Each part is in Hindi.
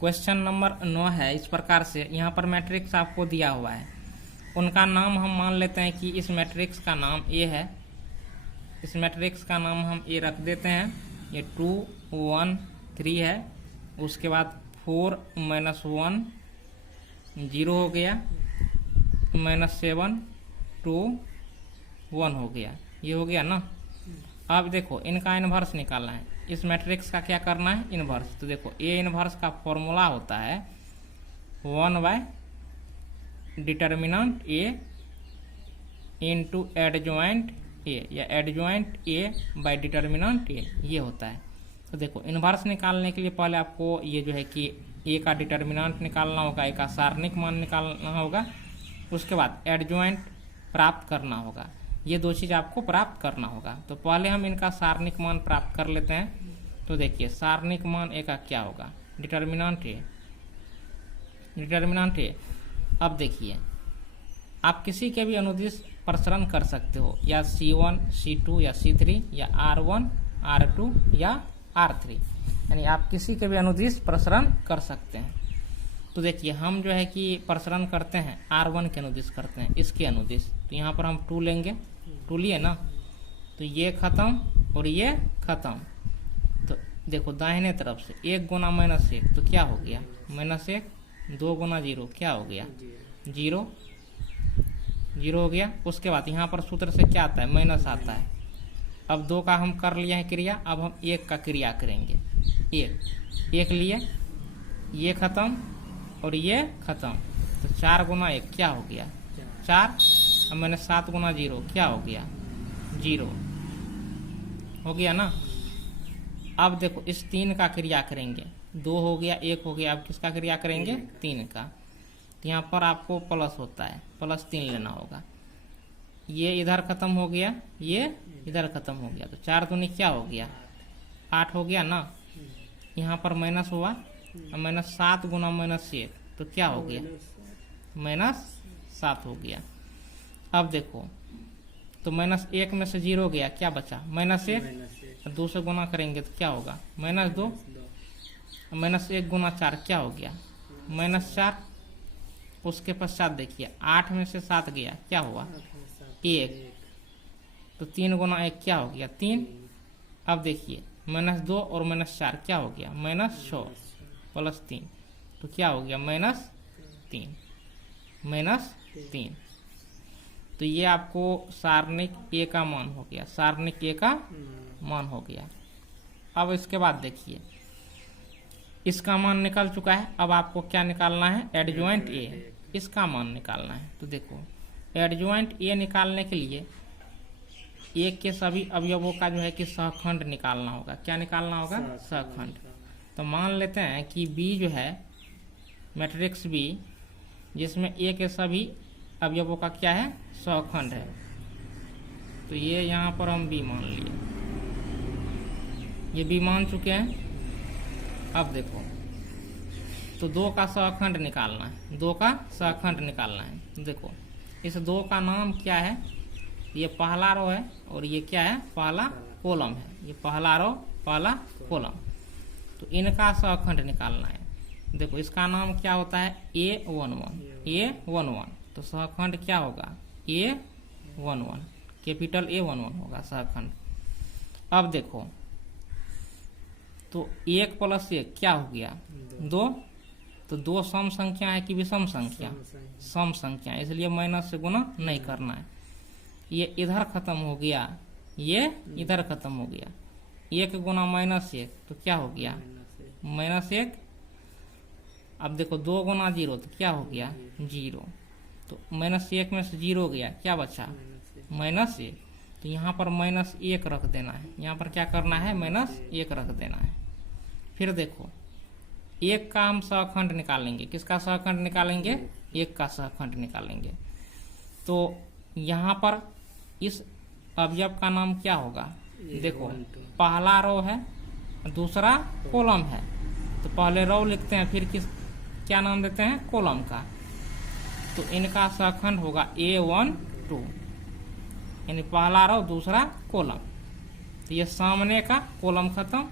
क्वेश्चन नंबर 9 है इस प्रकार से। यहाँ पर मैट्रिक्स आपको दिया हुआ है, उनका नाम हम मान लेते हैं कि इस मैट्रिक्स का नाम ए है। इस मैट्रिक्स का नाम हम ए रख देते हैं। ये 2 1 3 है, उसके बाद 4 -1 0 हो गया, -7 2 1 हो गया। ये हो गया ना। अब देखो इनका इन्वर्स निकालना है। इस मैट्रिक्स का क्या करना है, इन्वर्स। तो देखो ए इन्वर्स का फॉर्मूला होता है 1/डिटर्मिनेंट ए इंटू एडजॉइंट ए, या एडजॉइंट ए बाय डिटर्मिनेंट ए, ये होता है। तो देखो इन्वर्स निकालने के लिए पहले आपको ये जो है कि ए का डिटर्मिनेंट निकालना होगा, ए का सारणिक मान निकालना होगा, उसके बाद एडजॉइंट प्राप्त करना होगा। ये दो चीज़ आपको प्राप्त करना होगा। तो पहले हम इनका सारणिक मान प्राप्त कर लेते हैं। तो देखिए सारणिक मान ए का क्या होगा, डिटर्मिनेंट ए। अब देखिए आप किसी के भी अनुदिश प्रसरण कर सकते हो, या C1 C2 या C3 या R1 R2 या R3, यानी आप किसी के भी अनुदिश प्रसरण कर सकते हैं। तो देखिए हम जो है कि प्रसरण करते हैं R1 के अनुदिश करते हैं, इसके अनुदिश। तो यहाँ पर हम 2 लेंगे, 2 लिए ना, तो ये खत्म और ये खत्म। तो देखो दाहिने तरफ से 1 गुना -1 तो क्या हो गया, -1, 2 गुना 0 क्या हो गया, 0 हो गया। उसके बाद यहाँ पर सूत्र से क्या आता है, माइनस आता है। अब 2 का हम कर लिया है क्रिया, अब हम 1 का क्रिया करेंगे। 1 लिए, ये खत्म और ये खत्म। तो 4 गुना 1 क्या हो गया, 4। अब मैंने 7 गुना 0 क्या हो गया, 0 हो गया ना। अब देखो इस 3 का क्रिया करेंगे, 2 हो गया, 1 हो गया। अब किसका क्रिया करेंगे, 3 का। तो यहाँ पर आपको प्लस होता है, +3 लेना होगा। ये इधर खत्म हो गया, ये इधर खत्म हो गया। तो 4 दूनी क्या हो गया, 8 हो गया ना। यहाँ पर माइनस हुआ, -7 गुना -1 तो क्या हो गया, -7 हो गया। अब देखो तो -1 में से 0 गया, क्या बचा, -1। 2 से गुना करेंगे तो क्या होगा, -2। -1 गुना 4 क्या हो गया, -4। उसके पश्चात देखिए 8 में से 7 गया, क्या हुआ, 1। तो 3 गुना 1 क्या हो गया, 3। अब देखिए -2 और -4 क्या हो गया, -6 +3 तो क्या हो गया, -3। तो ये आपको सारणिक ए का मान हो गया, सारणिक ए का मान हो गया। अब इसके बाद देखिए इसका मान निकल चुका है। अब आपको क्या निकालना है, एडजॉइंट ए, इसका मान निकालना है। तो देखो एडजॉइंट ए निकालने के लिए ए के सभी अवयवों का जो है कि सहखंड निकालना होगा। क्या निकालना होगा, सहखंड। तो मान लेते हैं कि बी जो है मैट्रिक्स बी, जिसमें ए के सभी अवयवों का क्या है, सहखंड है। तो ये यहाँ पर हम बी मान लिए, ये बी मान चुके हैं। अब देखो तो 2 का सहखंड निकालना है, 2 का सहखंड निकालना है। देखो इस 2 का नाम क्या है, ये पहला रो है और ये क्या है, पहला कॉलम है। ये पहला रो पहला कॉलम। तो इनका सहखंड निकालना है। देखो इसका नाम क्या होता है, A11। तो सहखंड क्या होगा, A11, कैपिटल A11 होगा सहखंड। अब देखो तो 1 + 1 क्या हो गया, 2। तो 2 सम संख्या है कि विषम संख्या, सम संख्या, इसलिए माइनस से गुना नहीं करना है। ये इधर खत्म हो गया, ये इधर खत्म हो गया। 1 गुना -1 तो क्या हो गया, -1। अब देखो 2 गुना 0 तो क्या हो गया, 0। तो -1 में से 0 गया, क्या बचा, -1। तो यहाँ पर -1 रख देना है। यहाँ पर क्या करना है, -1 रख देना है। फिर देखो 1 का हम सहखंड निकालेंगे, किसका सहखंड निकालेंगे, 1 का सहखंड निकालेंगे। तो यहाँ पर इस अवयव का नाम क्या होगा, देखो पहला रो है, दूसरा कॉलम है। तो पहले रो लिखते हैं, फिर क्या नाम देते हैं, कॉलम का। तो इनका सहखंड होगा A12, यानी पहला रो दूसरा कॉलम। तो ये सामने का कॉलम खत्म,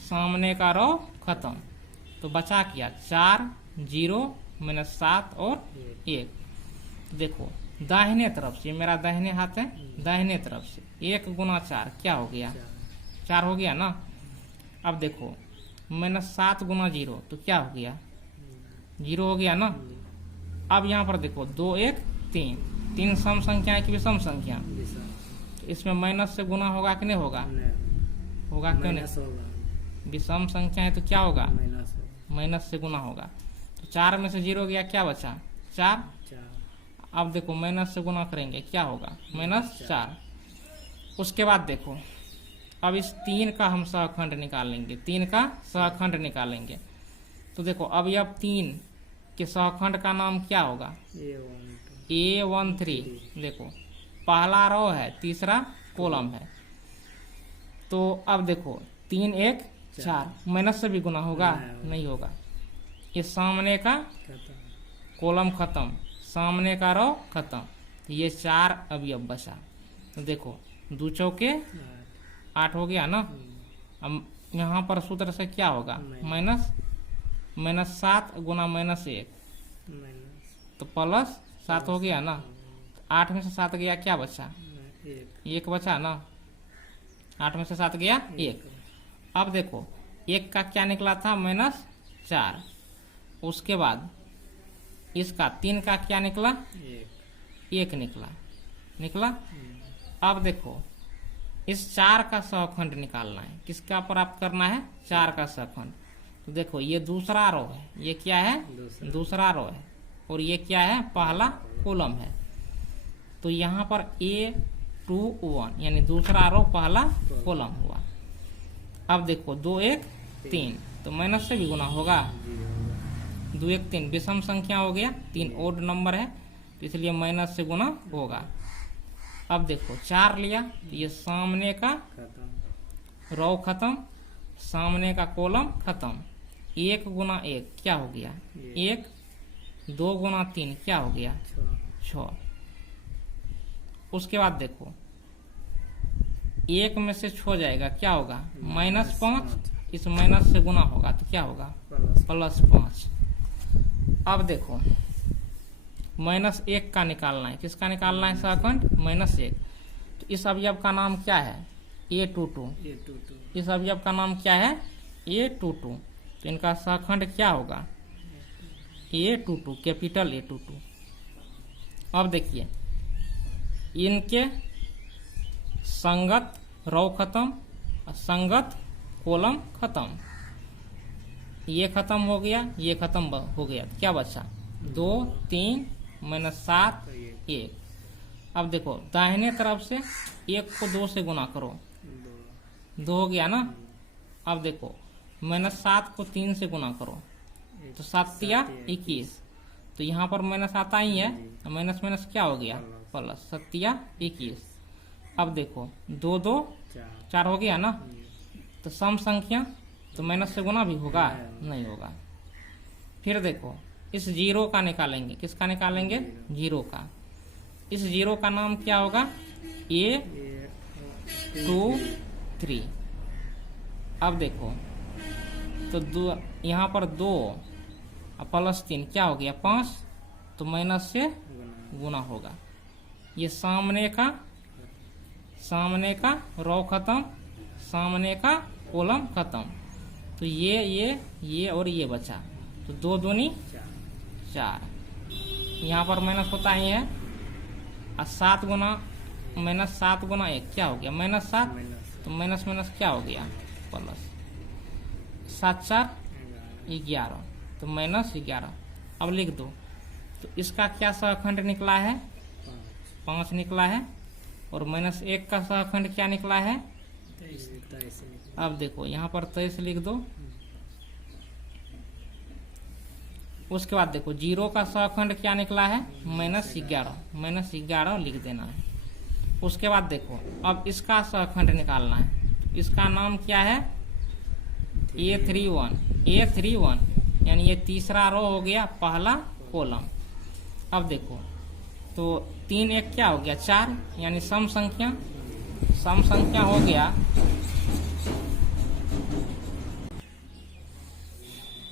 सामने का रो खत्म। तो बचा क्या 4, 0, -7 और 1। तो देखो दाहिने तरफ से, मेरा दाहिने हाथ है, दाहिने तरफ से 1 गुना 4 क्या हो गया 4 हो गया ना। अब देखो -7 गुना 0 तो क्या हो गया 0 हो गया ना। अब यहाँ पर देखो 2, 1, 3, 3 सम संख्या है कि विषम संख्या, तो इसमें माइनस से गुना होगा कि नहीं होगा, होगा क्यों नहीं, विषम संख्या है तो क्या होगा माइनस से गुना होगा। तो 4 में से 0 गया, क्या बचा 4। अब देखो माइनस से गुना करेंगे क्या होगा -4। उसके बाद देखो अब इस 3 का हम सहखंड निकालेंगे, 3 का सहखंड निकालेंगे। तो देखो अब ये 3 के सहखंड का नाम क्या होगा A13। देखो पहला रो है, तीसरा कॉलम है। तो अब देखो 3, 1, 4 माइनस से भी गुना होगा नहीं होगा। ये सामने का कॉलम खत्म, सामने का रो खत्म, तो ये 4 अवयव बचा। तो देखो 2 चौके 8 हो गया ना। अब यहाँ पर सूत्र से क्या होगा -7 गुना -1 तो +7 हो गया ना। 8 में से 7 गया, क्या बचा 1 बचा ना। 8 में से 7 गया 1। अब देखो 1 का क्या निकला था -4। उसके बाद इसका 3 का क्या निकला 1 निकला। अब देखो इस 4 का सहखंड निकालना है, किसका प्राप्त करना है 4 का सहखंड। तो देखो ये दूसरा रो है, ये क्या है दूसरा रो है, और ये क्या है पहला कॉलम है। तो यहाँ पर A21 यानी दूसरा रो पहला कॉलम हुआ। अब देखो 2, 1, 3 तो माइनस से भी गुना होगा, 2, 1, 3 विषम संख्या हो गया, 3 ओड नंबर है तो इसलिए माइनस से गुना होगा। अब देखो 4 लिया, ये सामने का रो खत्म, सामने का कॉलम खत्म। 1 गुना 1 क्या हो गया 1, 2 गुना 3 क्या हो गया 6। उसके बाद देखो 1 में से 6 जाएगा, क्या होगा -5, इस माइनस से गुना होगा तो क्या होगा +5। अब देखो -1 का निकालना है, किसका निकालना है सहखंड -1। तो इस अवयव का नाम क्या है A22। इस अवयव का नाम क्या है A22। तो इनका सहखंड क्या होगा A22, कैपिटल A22। अब देखिए इनके संगत रो खत्म, संगत कॉलम खत्म, ये खत्म हो गया, ये खत्म हो गया, क्या बचा 2, 3 -7 1। अब देखो दाहिने तरफ से 1 को 2 से गुना करो, 2 हो गया ना। अब देखो -7 को 3 से गुना करो तो 7 या 21, तो यहाँ पर माइनस आता ही है, माइनस माइनस क्या हो गया प्लस, 7 या 21। अब देखो 2, 2 4 हो गया ना। तो सम संख्या तो माइनस से गुना भी होगा नहीं होगा। फिर देखो इस 0 का निकालेंगे, किसका निकालेंगे 0 का। इस 0 का नाम क्या होगा A23। अब देखो तो यहाँ पर 2 प्लस 3 क्या हो गया 5, तो माइनस से गुना होगा। ये सामने का रो खत्म, सामने का कॉलम खत्म, तो ये और ये बचा, तो 2 दूनी 4। यहाँ पर माइनस होता ही है। 7 गुना -7 गुना 1 क्या हो गया -7, तो माइनस माइनस क्या हो गया प्लस, 7 4 11, तो -11। अब लिख दो, तो इसका क्या सहखंड निकला है 5 निकला है, और -1 का सहखंड क्या निकला है 23। अब देखो यहाँ पर 23 लिख दो। उसके बाद देखो 0 का सहखंड क्या निकला है -11 लिख देना है। उसके बाद देखो अब इसका सहखंड निकालना है, इसका नाम क्या है A31 यानी ये तीसरा रो हो गया, पहला कॉलम। अब देखो तो 3 1 क्या हो गया 4, यानी सम संख्या हो गया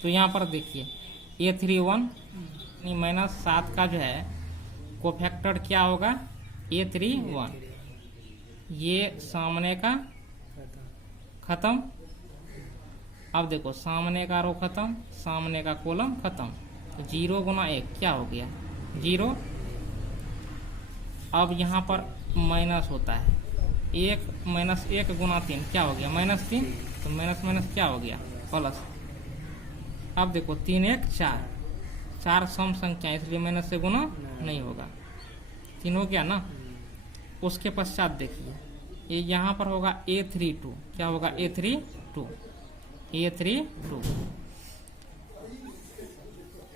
तो यहाँ पर देखिए A31 -7 का जो है कोफैक्टर क्या होगा, A31। ये सामने का खत्म। अब देखो सामने का रो खत्म, सामने का कॉलम खत्म। तो 0 गुना 1 क्या हो गया, 0। अब यहाँ पर माइनस होता है, 1 -1 गुना 3 क्या हो गया, -3। तो माइनस माइनस क्या हो गया, प्लस। अब देखो 3 1 4, 4 सम संख्या इसलिए माइनस से गुना नहीं होगा, 3 हो गया ना। उसके पश्चात देखिए ये यहाँ पर होगा A32, क्या होगा, A32।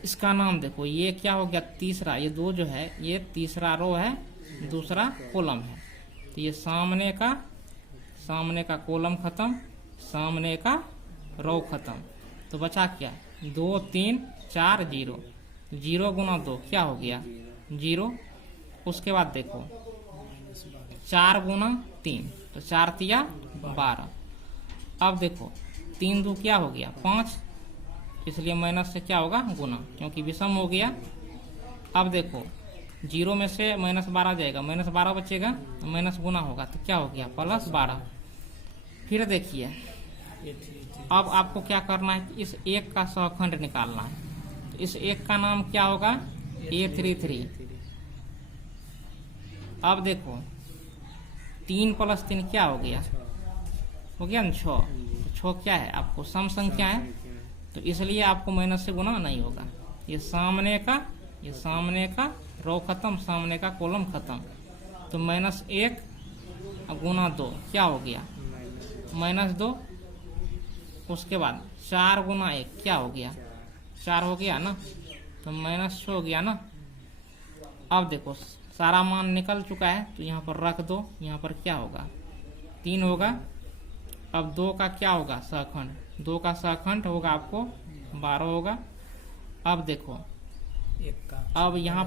इसका नाम देखो, ये क्या हो गया, तीसरा। ये 2 जो है ये तीसरा रो है, दूसरा कॉलम है। तो ये सामने का कॉलम खत्म, सामने का रो खत्म। तो बचा क्या, 2 3 4 0, 0 गुना 2 क्या हो गया, 0। उसके बाद देखो 4 गुना 3, तो 4 तिया 12। अब देखो 3 2 क्या हो गया, 5, इसलिए माइनस से क्या होगा, गुना, क्योंकि विषम हो गया। अब देखो 0 में से -12 जाएगा, -12 बचेगा, माइनस गुना होगा तो क्या हो गया, +12। फिर देखिए अब आपको क्या करना है कि इस 1 का सहखंड निकालना है। तो इस 1 का नाम क्या होगा, A33। अब देखो 3 + 3 क्या हो गया ना 6। 6 क्या है, आपको सम संख्या है, तो इसलिए आपको माइनस से गुना नहीं होगा। ये सामने का रो खत्म, सामने का कॉलम खत्म। तो -1 गुना 2 क्या हो गया, -2। उसके बाद 4 गुना 1 क्या हो गया, 4 हो गया ना, तो माइनस हो गया ना। अब देखो सारा मान निकल चुका है, तो यहाँ पर रख दो। यहाँ पर क्या होगा, 3 होगा। अब 2 का क्या होगा, सहखंड, 2 का सहखंड होगा आपको 12 होगा। अब देखो अब यहाँ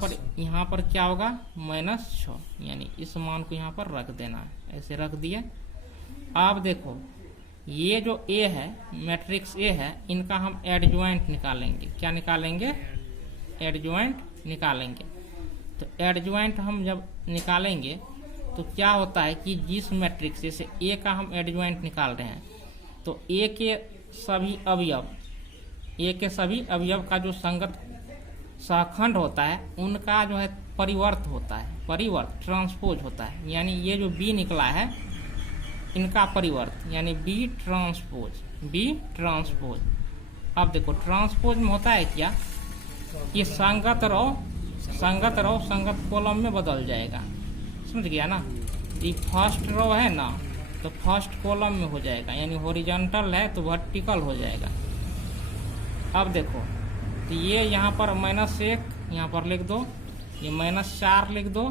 पर क्या होगा, -6, यानी इस मान को यहाँ पर रख देना है, ऐसे रख दिए। अब देखो ये जो A है, मैट्रिक्स A है, इनका हम एडजॉइंट निकालेंगे। क्या निकालेंगे, एडजॉइंट निकालेंगे। तो एडजॉइंट हम जब निकालेंगे तो क्या होता है कि जिस मैट्रिक्स, जैसे A का हम एडजॉइंट निकाल रहे हैं, तो A के सभी अवयव का जो संगत सहखंड होता है, उनका जो है परिवर्त होता है, ट्रांसपोज होता है। यानी ये जो B निकला है, इनका परिवर्त यानी B ट्रांसपोज। अब देखो ट्रांसपोज में होता है क्या, कि संगत कॉलम में बदल जाएगा, समझ गया ना। ये फर्स्ट रो है ना, तो फर्स्ट कॉलम में हो जाएगा, यानी हॉरिजॉन्टल है तो वर्टिकल हो जाएगा। अब देखो तो ये यहाँ पर -1 यहाँ पर लिख दो, ये -4 लिख दो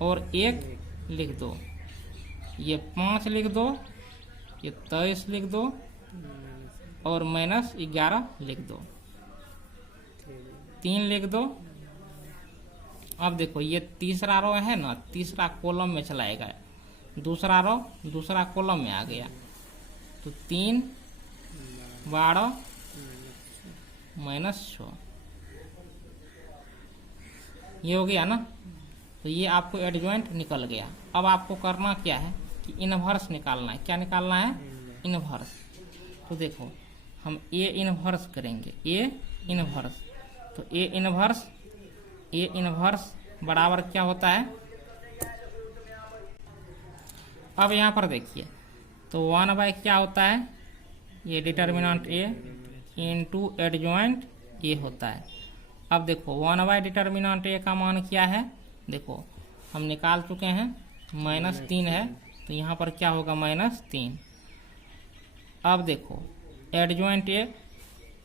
और 1 लिख दो, ये 5 लिख दो, ये 23 लिख दो और -11 लिख दो, 3 लिख दो। अब देखो ये तीसरा रो है ना, तीसरा कॉलम में चलाएगा, दूसरा रो दूसरा कॉलम में आ गया, तो 3 12 -6 ये हो गया ना। तो ये आपको एडजॉइंट निकल गया। अब आपको करना क्या है कि इनवर्स निकालना है। क्या निकालना है, इनवर्स। तो देखो हम A इनवर्स करेंगे, A इनवर्स। तो A इनवर्स बराबर क्या होता है, अब यहाँ पर देखिए तो 1/, क्या होता है, ये determinant A into adjoint A होता है। अब देखो 1/, डिटर्मिनेंट A का मान क्या है, देखो हम निकाल चुके हैं, -3 है, तो यहाँ पर क्या होगा, -3। अब देखो एडजॉइंट A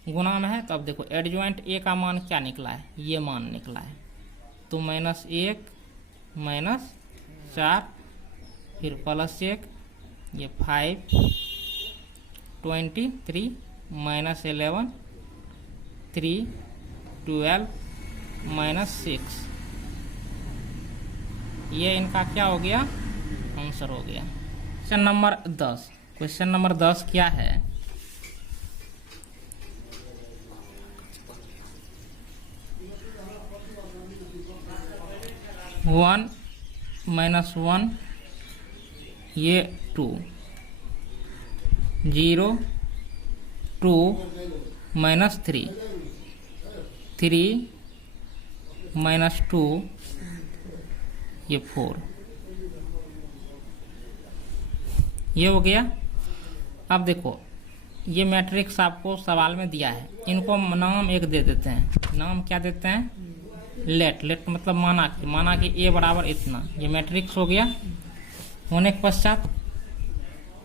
गुना में है, तो अब देखो एडजॉइंट A का मान क्या निकला है, ये मान निकला है। तो -1 -4 फिर +1, ये 5 23 -11 3 12 -6, ये इनका क्या हो गया, आंसर हो गया। क्वेश्चन नंबर 10 क्या है, 1 माइनस 1 ये 2, 0 2 माइनस 3 3 माइनस 2 ये 4, ये हो गया। अब देखो ये मैट्रिक्स आपको सवाल में दिया है, इनको नाम एक दे देते हैं। नाम क्या देते हैं? लेट मतलब माना कि ए बराबर इतना, ये मैट्रिक्स हो गया। होने के पश्चात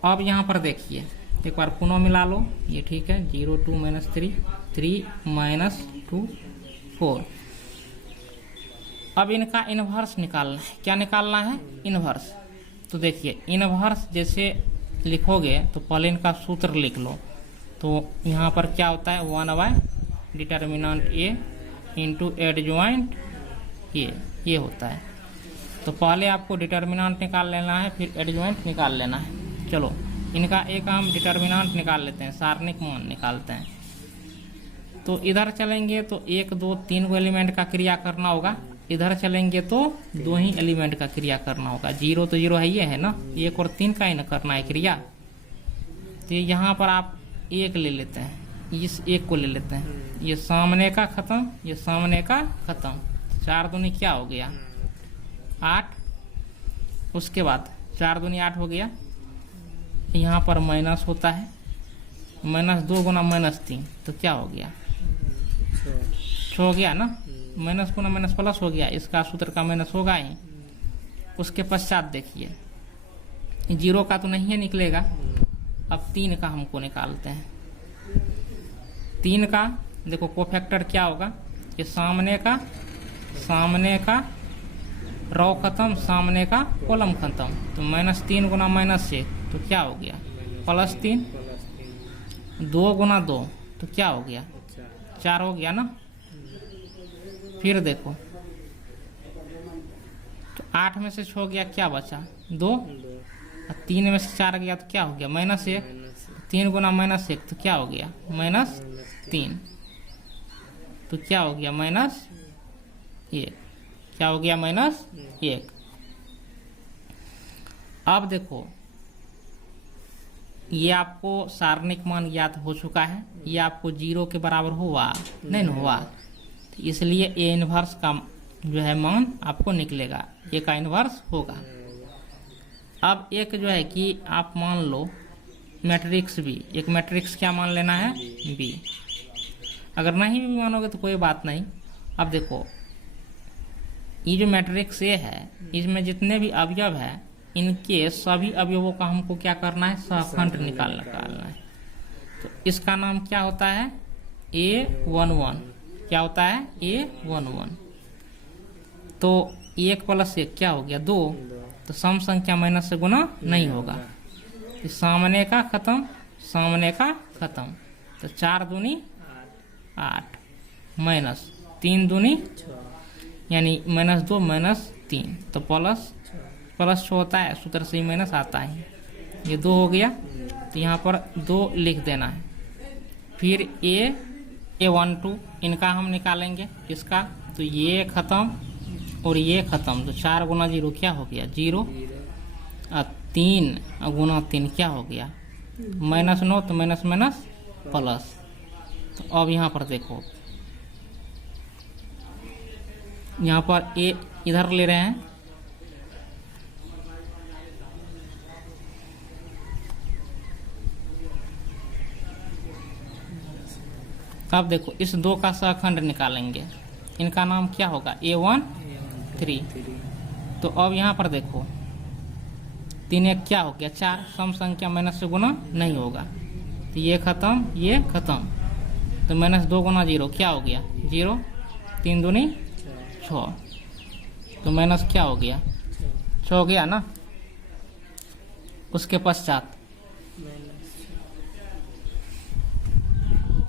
अब यहाँ पर देखिए एक बार पुनः मिला लो, ये ठीक है। 0 2 माइनस 3 3 माइनस 2 4। अब इनका इनवर्स निकालना है। क्या निकालना है? इनवर्स। तो देखिए इनवर्स जैसे लिखोगे तो पहले इनका सूत्र लिख लो। तो यहाँ पर क्या होता है? 1/, डिटर्मिनेंट ए इंटू एडजॉइंट ये होता है। तो पहले आपको डिटर्मिनेंट निकाल लेना है, फिर एडजॉइंट निकाल लेना है। चलो इनका एक हम डिटर्मिनेंट निकाल लेते हैं, सारणिक मान निकालते हैं। तो इधर चलेंगे तो 1 2 3 को एलिमेंट का क्रिया करना होगा, इधर चलेंगे तो 2 ही एलिमेंट का क्रिया करना होगा। 0 तो 0 है, ये है ना, 1 और 3 का ही ना करना है क्रिया। तो यहाँ पर आप 1 ले लेते हैं, इस 1 को ले लेते हैं, ये सामने का खत्म, ये सामने का खत्म। 4 दूनी क्या हो गया? 8। उसके बाद 4 दूनी 8 हो गया। यहाँ पर माइनस होता है, -2 गुना -3 तो क्या हो गया? 6 हो गया ना। माइनस गुना माइनस प्लस हो गया, इसका सूत्र का माइनस होगा ही। उसके पश्चात देखिए 0 का तो नहीं है, निकलेगा। अब 3 का हमको निकालते हैं। 3 का देखो कोफैक्टर क्या होगा? ये सामने का रो खत्म, सामने का कॉलम खत्म। तो -3 गुना -1 तो क्या हो गया? +3। 2 गुना 2 तो क्या हो गया? 4 हो गया ना। फिर देखो तो 8 में से 6 गया, क्या बचा? 2। 3 में से 4 गया तो क्या हो गया? -1। 3 गुना -1 तो क्या हो गया? -3 तो क्या हो गया? -1। क्या हो गया? -1। अब देखो ये आपको सारणिक मान ज्ञात हो चुका है, ये आपको 0 के बराबर हुआ नहीं ना हुआ, तो इसलिए ए इनवर्स का जो है मान आपको निकलेगा, ए का इनवर्स होगा। अब एक जो है कि आप मान लो मैट्रिक्स बी, एक मैट्रिक्स क्या मान लेना है? बी। अगर नहीं भी मानोगे तो कोई बात नहीं। अब देखो ये जो मैट्रिक्स ए है, इसमें जितने भी अवयव है इनके सभी अवयवों का हमको क्या करना है? सहखंड निकालना है। तो इसका नाम क्या होता है? A11। क्या होता है? A11। तो 1 + 1 क्या हो गया? 2। तो सम संख्या माइनस से गुना नहीं होगा, तो सामने का खत्म, सामने का खत्म। तो 4 दूनी 8 -3 दूनी यानी -2 -3 तो प्लस 6 होता है, सूत्र से ही माइनस आता है। ये 2 हो गया, तो यहाँ पर 2 लिख देना है। फिर A12 इनका हम निकालेंगे, इसका तो ये खत्म और ये खत्म। तो 4 गुना 0 क्या हो गया? 0। 3 गुना 3 क्या हो गया? -9 तो माइनस प्लस। तो अब यहाँ पर देखो, यहाँ पर ए इधर ले रहे हैं, अब देखो इस 2 का सहखंड निकालेंगे, इनका नाम क्या होगा? A13। तो अब यहाँ पर देखो 3 1 क्या हो गया? 4। सम संख्या माइनस से गुना नहीं होगा, तो ये खत्म, ये खत्म। तो -2 गुना 0 क्या हो गया? 0। 3 दूनी 6 तो माइनस क्या हो गया? 6 हो गया ना। उसके पश्चात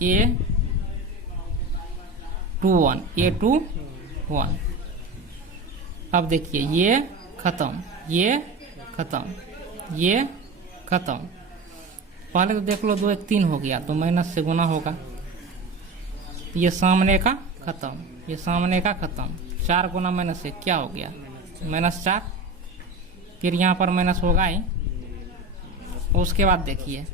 A21 अब देखिए ये खत्म, ये खत्म, ये खत्म। पहले तो देख लो 2 1 3 हो गया, तो माइनस से गुना होगा। ये सामने का खत्म, ये सामने का खत्म। 4 गुना -1 क्या हो गया? -4, फिर यहाँ पर माइनस होगा ही। उसके बाद देखिए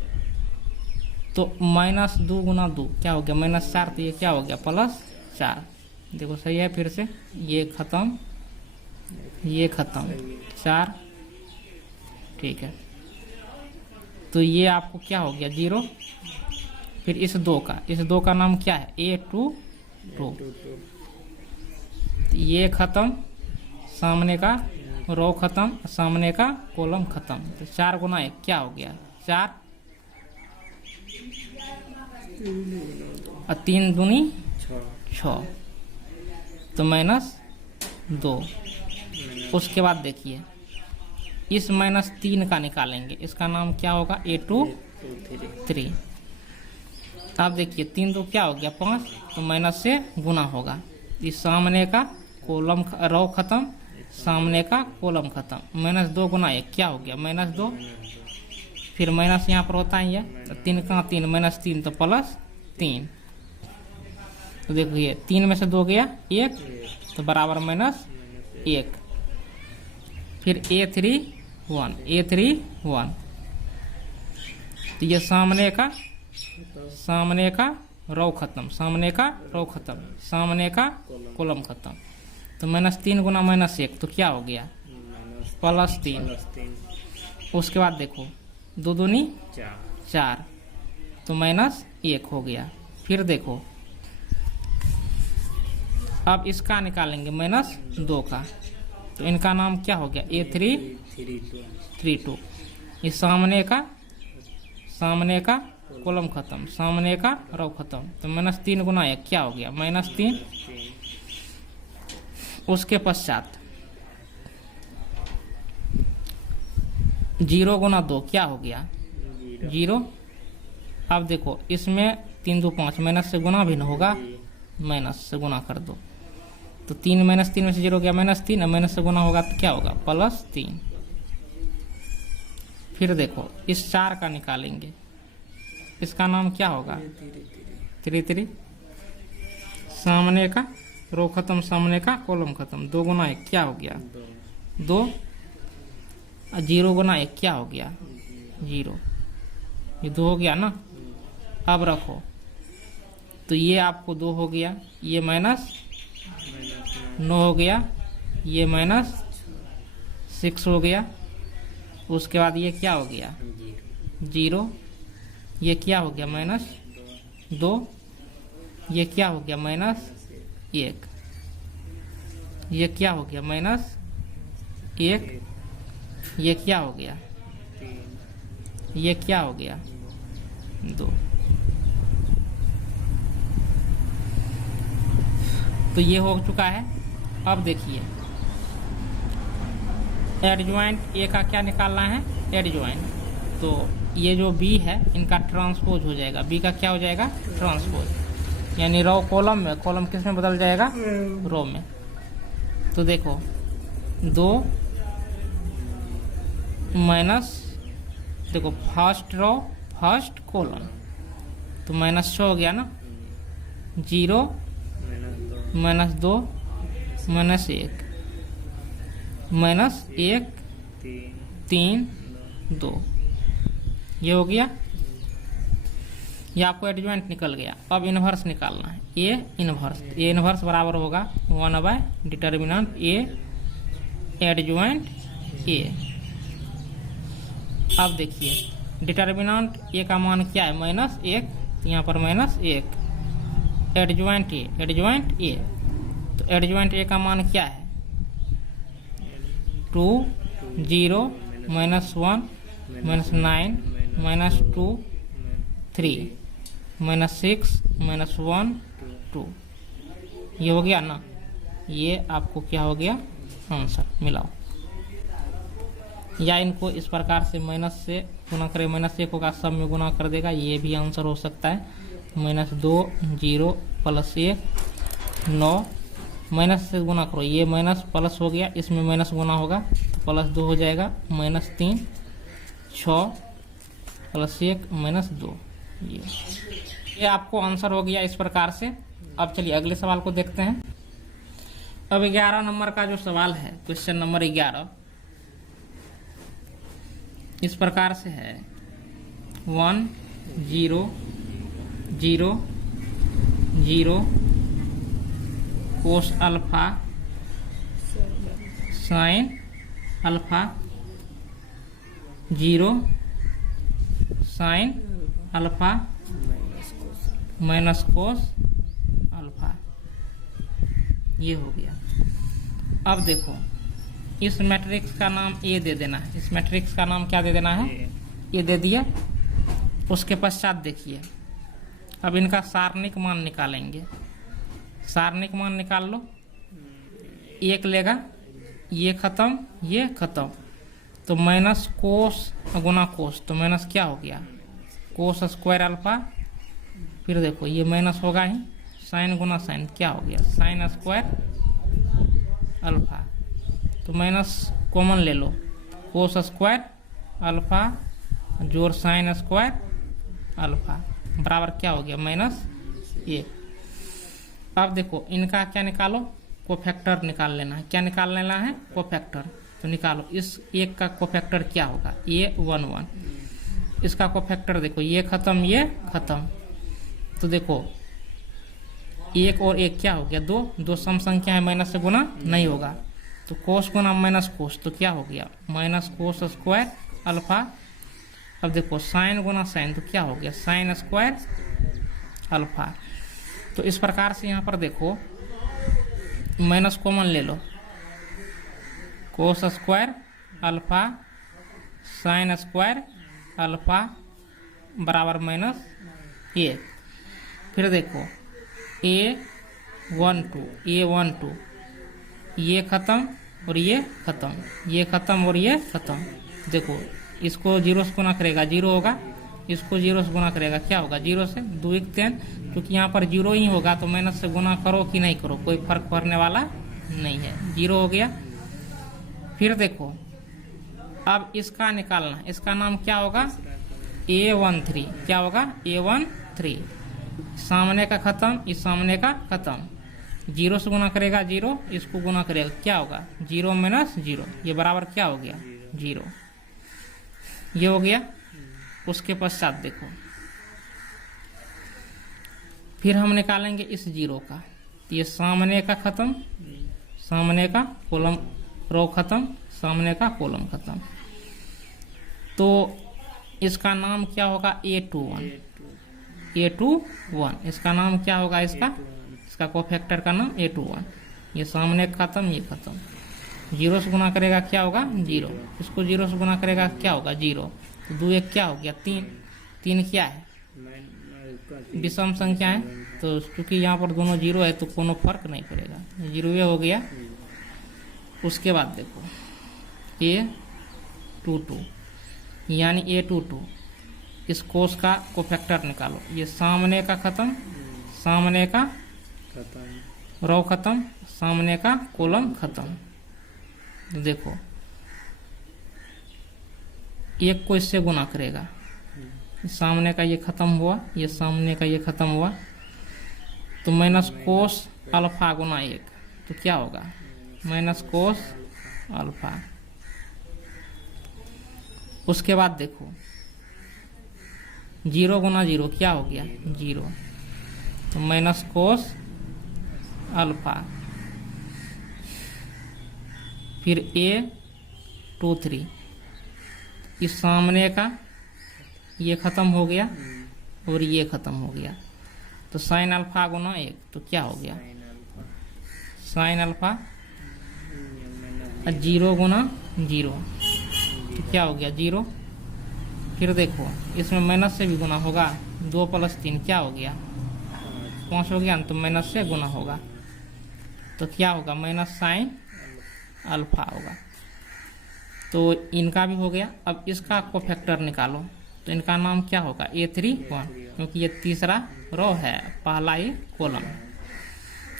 तो -2 गुना 2 क्या हो गया -4, तो ये क्या हो गया +4। देखो सही है, फिर से ये खत्म, ये खत्म, 4, ठीक है। तो ये आपको क्या हो गया 0। फिर इस 2 का नाम क्या है A2 2। ये खत्म, सामने का रो खत्म, सामने का कॉलम खत्म। तो 4 गुना 1 क्या हो गया 4, और 3 दूनी 6, तो -2। उसके बाद देखिए इस -3 का निकालेंगे, इसका नाम क्या होगा A2 3। अब देखिए 3 तो क्या हो गया 5, तो माइनस से गुना होगा। इस सामने का कॉलम रो खत्म, सामने का कॉलम खत्म। -2 गुना 1 क्या हो गया -2, फिर माइनस यहाँ पर होता ही है, 3 का 3 -3 तो +3। तो देखिए 3 में से 2 गया 1, तो बराबर -1। फिर A3 1, तो ये सामने का रो खत्म, सामने का रो खत्म, सामने का कॉलम खत्म। तो -3 गुना -1 तो क्या हो गया +3। उसके बाद देखो 2 दूनी 4, तो -1 हो गया। फिर देखो अब इसका निकालेंगे -2 का, तो इनका नाम क्या हो गया A3 3 2। इस सामने का कॉलम खत्म, सामने का रो खत्म, तो -3 गुना 1 क्या हो गया -3। उसके पश्चात 0 गुना 2 क्या हो गया 0। अब देखो इसमें 3 2 5, माइनस से गुना भी न होगा, माइनस से गुना कर दो, तो 3 -3 में से 0 गया -3, और माइनस से गुना होगा तो क्या होगा +3। फिर देखो इस 4 का निकालेंगे, इसका नाम क्या होगा 3 3। सामने का रो खत्म, सामने का कॉलम खत्म। 2 गुना 1 क्या हो गया 2, और 0 गुना 1 क्या हो गया 0। ये 2 हो गया ना। अब रखो तो ये आपको 2 हो गया, ये -9 हो गया, ये -6 हो गया। उसके बाद ये क्या हो गया 0, ये क्या हो गया -2, ये क्या हो गया -1, ये क्या हो गया -1, ये क्या हो गया, ये क्या हो गया 2। तो ये हो चुका है। अब देखिए एडजॉइंट ए का क्या निकालना है एडजॉइंट, तो ये जो बी है इनका ट्रांसपोज हो जाएगा, बी का क्या हो जाएगा ट्रांसपोज, यानी रो कॉलम में, कॉलम किस में बदल जाएगा रो में। तो देखो 2 माइनस, देखो फर्स्ट रो फर्स्ट कॉलम, तो -6 हो गया ना, 0 -2 -1 -1 3 2, ये हो गया। ये आपको एडजॉइंट निकल गया। अब इनवर्स निकालना है, ए इनवर्स बराबर होगा 1/, डिटर्मिनेंट ए एडजॉइंट ए। अब देखिए डिटर्मिनेंट ए का मान क्या है -1, यहाँ पर -1, एडजॉइंट ए, तो एडजॉइंट ए का मान क्या है 2 0 -1 -9 -2 3 -6 -1 2, ये हो गया ना। ये आपको क्या हो गया आंसर मिलाओ। या इनको इस प्रकार से माइनस से गुना करें, -1 होगा सब में गुना कर देगा, ये भी आंसर हो सकता है। -2 0 +1 9, माइनस से गुना करो, ये माइनस प्लस हो गया, इसमें माइनस गुना होगा तो +2 हो जाएगा, -3 6 +1 -2, ये आपको आंसर हो गया इस प्रकार से। अब चलिए अगले सवाल को देखते हैं। अब 11 नंबर का जो सवाल है, क्वेश्चन नंबर 11 इस प्रकार से है 1 0 0 0 cos alpha sine alpha 0 sine alpha minus cos alpha. ये हो गया। अब देखो इस मैट्रिक्स का नाम ए दे देना है। इस मैट्रिक्स का नाम क्या दे देना है? ए दे दिया। उसके पश्चात देखिए अब इनका सारणिक मान निकालेंगे। सारणिक मान निकाल लो। एक लेगा, ये खत्म, ये खत्म, तो माइनस कोस गुना कोस, तो माइनस क्या हो गया? कोस स्क्वायर अल्फा। फिर देखो ये माइनस होगा ही, साइन गुना साइन क्या हो गया? Sign square alpha. तो माइनस कॉमन ले लो, कोस स्क्वायर अल्फा जोड़ साइन स्क्वायर अल्फा बराबर क्या हो गया? माइनस 1। अब देखो इनका क्या निकालो? कोफैक्टर निकाल लेना है। क्या निकाल लेना है? कोफैक्टर। तो निकालो। इस एक का कोफैक्टर क्या होगा? ये 1 1। इसका कोफैक्टर देखो, ये खत्म, ये खत्म, तो देखो एक और एक क्या हो गया? 2। 2 सम संख्या है, माइनस से गुना नहीं होगा, तो कोस गुना माइनस कोस, तो क्या हो गया? Minus cos square alpha. अब देखो साइन गुना साइन, तो क्या हो गया? Sign square alpha. तो इस प्रकार से यहाँ पर देखो माइनस कॉमन ले लो, cos square alpha sine square alpha बराबर माइनस 1। फिर देखो A12 A12, ये खत्म और ये खत्म, ये खत्म और ये खत्म। देखो इसको 0 से गुना करेगा 0 होगा, इसको 0 से गुना करेगा क्या होगा? 0 से 2 1 3, क्योंकि यहाँ पर 0 ही होगा तो माइनस से गुना करो कि नहीं करो कोई फर्क पड़ने वाला नहीं है, 0 हो गया। फिर देखो अब इसका निकालना, इसका नाम क्या होगा? A13। क्या होगा? A13। सामने का खत्म, इस सामने का खत्म, 0 से गुना करेगा 0, इसको गुना करेगा क्या होगा? 0 माइनस 0, ये बराबर क्या हो गया? 0। ये हो गया। उसके पश्चात देखो फिर हम निकालेंगे इस 0 का। ये सामने का खत्म, सामने का कॉलम रो खत्म, सामने का कॉलम खत्म, तो इसका नाम क्या होगा? A21। A21 इसका नाम क्या होगा? इसका कोफैक्टर का नाम A21। ये सामने खत्म, ये खत्म, 0 से गुना करेगा क्या होगा? 0, इसको 0 से गुना करेगा क्या होगा? 0, तो 2 1 क्या हो गया? 3। 3 क्या है? विषम संख्या है, तो क्योंकि यहाँ पर दोनों 0 है तो कोनो फर्क नहीं पड़ेगा, 0 हो गया। उसके बाद देखो A22 यानी A22, इस कोस का कोफैक्टर निकालो। ये सामने का खत्म, सामने का रो खत्म, सामने का कॉलम खत्म। देखो एक को इससे गुना करेगा, सामने का ये खत्म हुआ, ये सामने का ये खत्म हुआ, तो माइनस कोस अल्फा गुना 1, तो क्या होगा? Minus cos alpha. उसके बाद देखो 0 गुना 0 क्या हो गया? 0, तो माइनस कोस अल्फा। फिर A23, इस सामने का ये खत्म हो गया और ये खत्म हो गया, तो साइन अल्फा गुना 1, तो क्या हो गया? Sine alpha. 0 गुना 0, तो क्या हो गया? 0। फिर देखो इसमें माइनस से भी गुना होगा, 2 + 3 क्या हो गया? 5 हो गया, तो माइनस से गुना होगा, तो क्या होगा? माइनस साइन अल्फा होगा। तो इनका भी हो गया। अब इसका कोफैक्टर निकालो, तो इनका नाम क्या होगा? A31, क्योंकि ये तीसरा रो है, पहला ये कॉलम,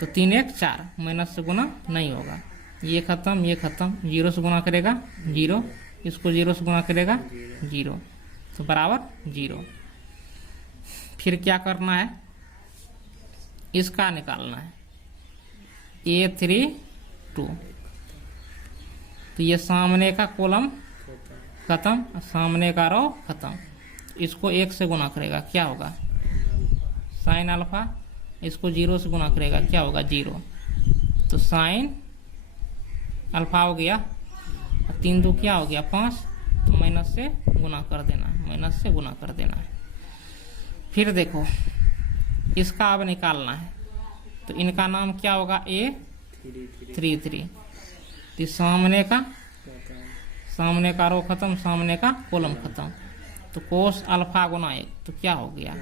तो 3 1 4, माइनस से गुना नहीं होगा, ये खत्म, ये खत्म, 0 से गुना करेगा 0, इसको 0 से गुना करेगा 0, तो बराबर 0। फिर क्या करना है? इसका निकालना है। A31 2। तो ये सामने का कॉलम खत्म, सामने का रो खत्म। इसको 1 से गुना करेगा क्या होगा साइन अल्फा, इसको 0 से गुना करेगा क्या होगा 0। तो साइन अल्फा हो गया, 3 2 क्या हो गया 5, तो माइनस से गुना कर देना, माइनस से गुना कर देना। फिर देखो इसका अब निकालना है, तो इनका नाम क्या होगा A33। तो सामने का रो खत्म, सामने का कॉलम खत्म। तो कोस अल्फा गुना 1 तो क्या हो गया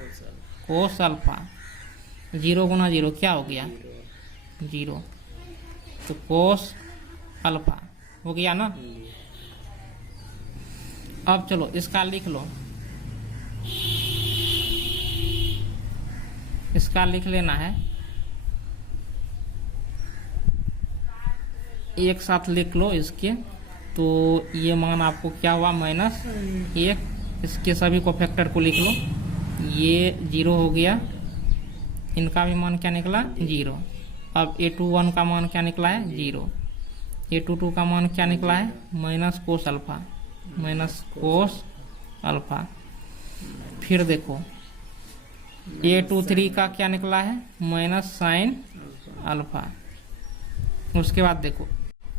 कोस अल्फा, 0 गुना 0 क्या हो गया 0। तो कोस अल्फा हो गया ना। अब चलो इसका लिख लो, इसका लिख लेना है, एक साथ लिख लो इसके। तो ये मान आपको क्या हुआ -1, इसके सभी को फैक्टर को लिख लो, ये 0 हो गया, इनका भी मान क्या निकला 0। अब A21 का मान क्या निकला है 0, A22 का मान क्या निकला है minus cos alpha, minus cos alpha. फिर देखो A23 का क्या निकला है माइनस साइन अल्फा। उसके बाद देखो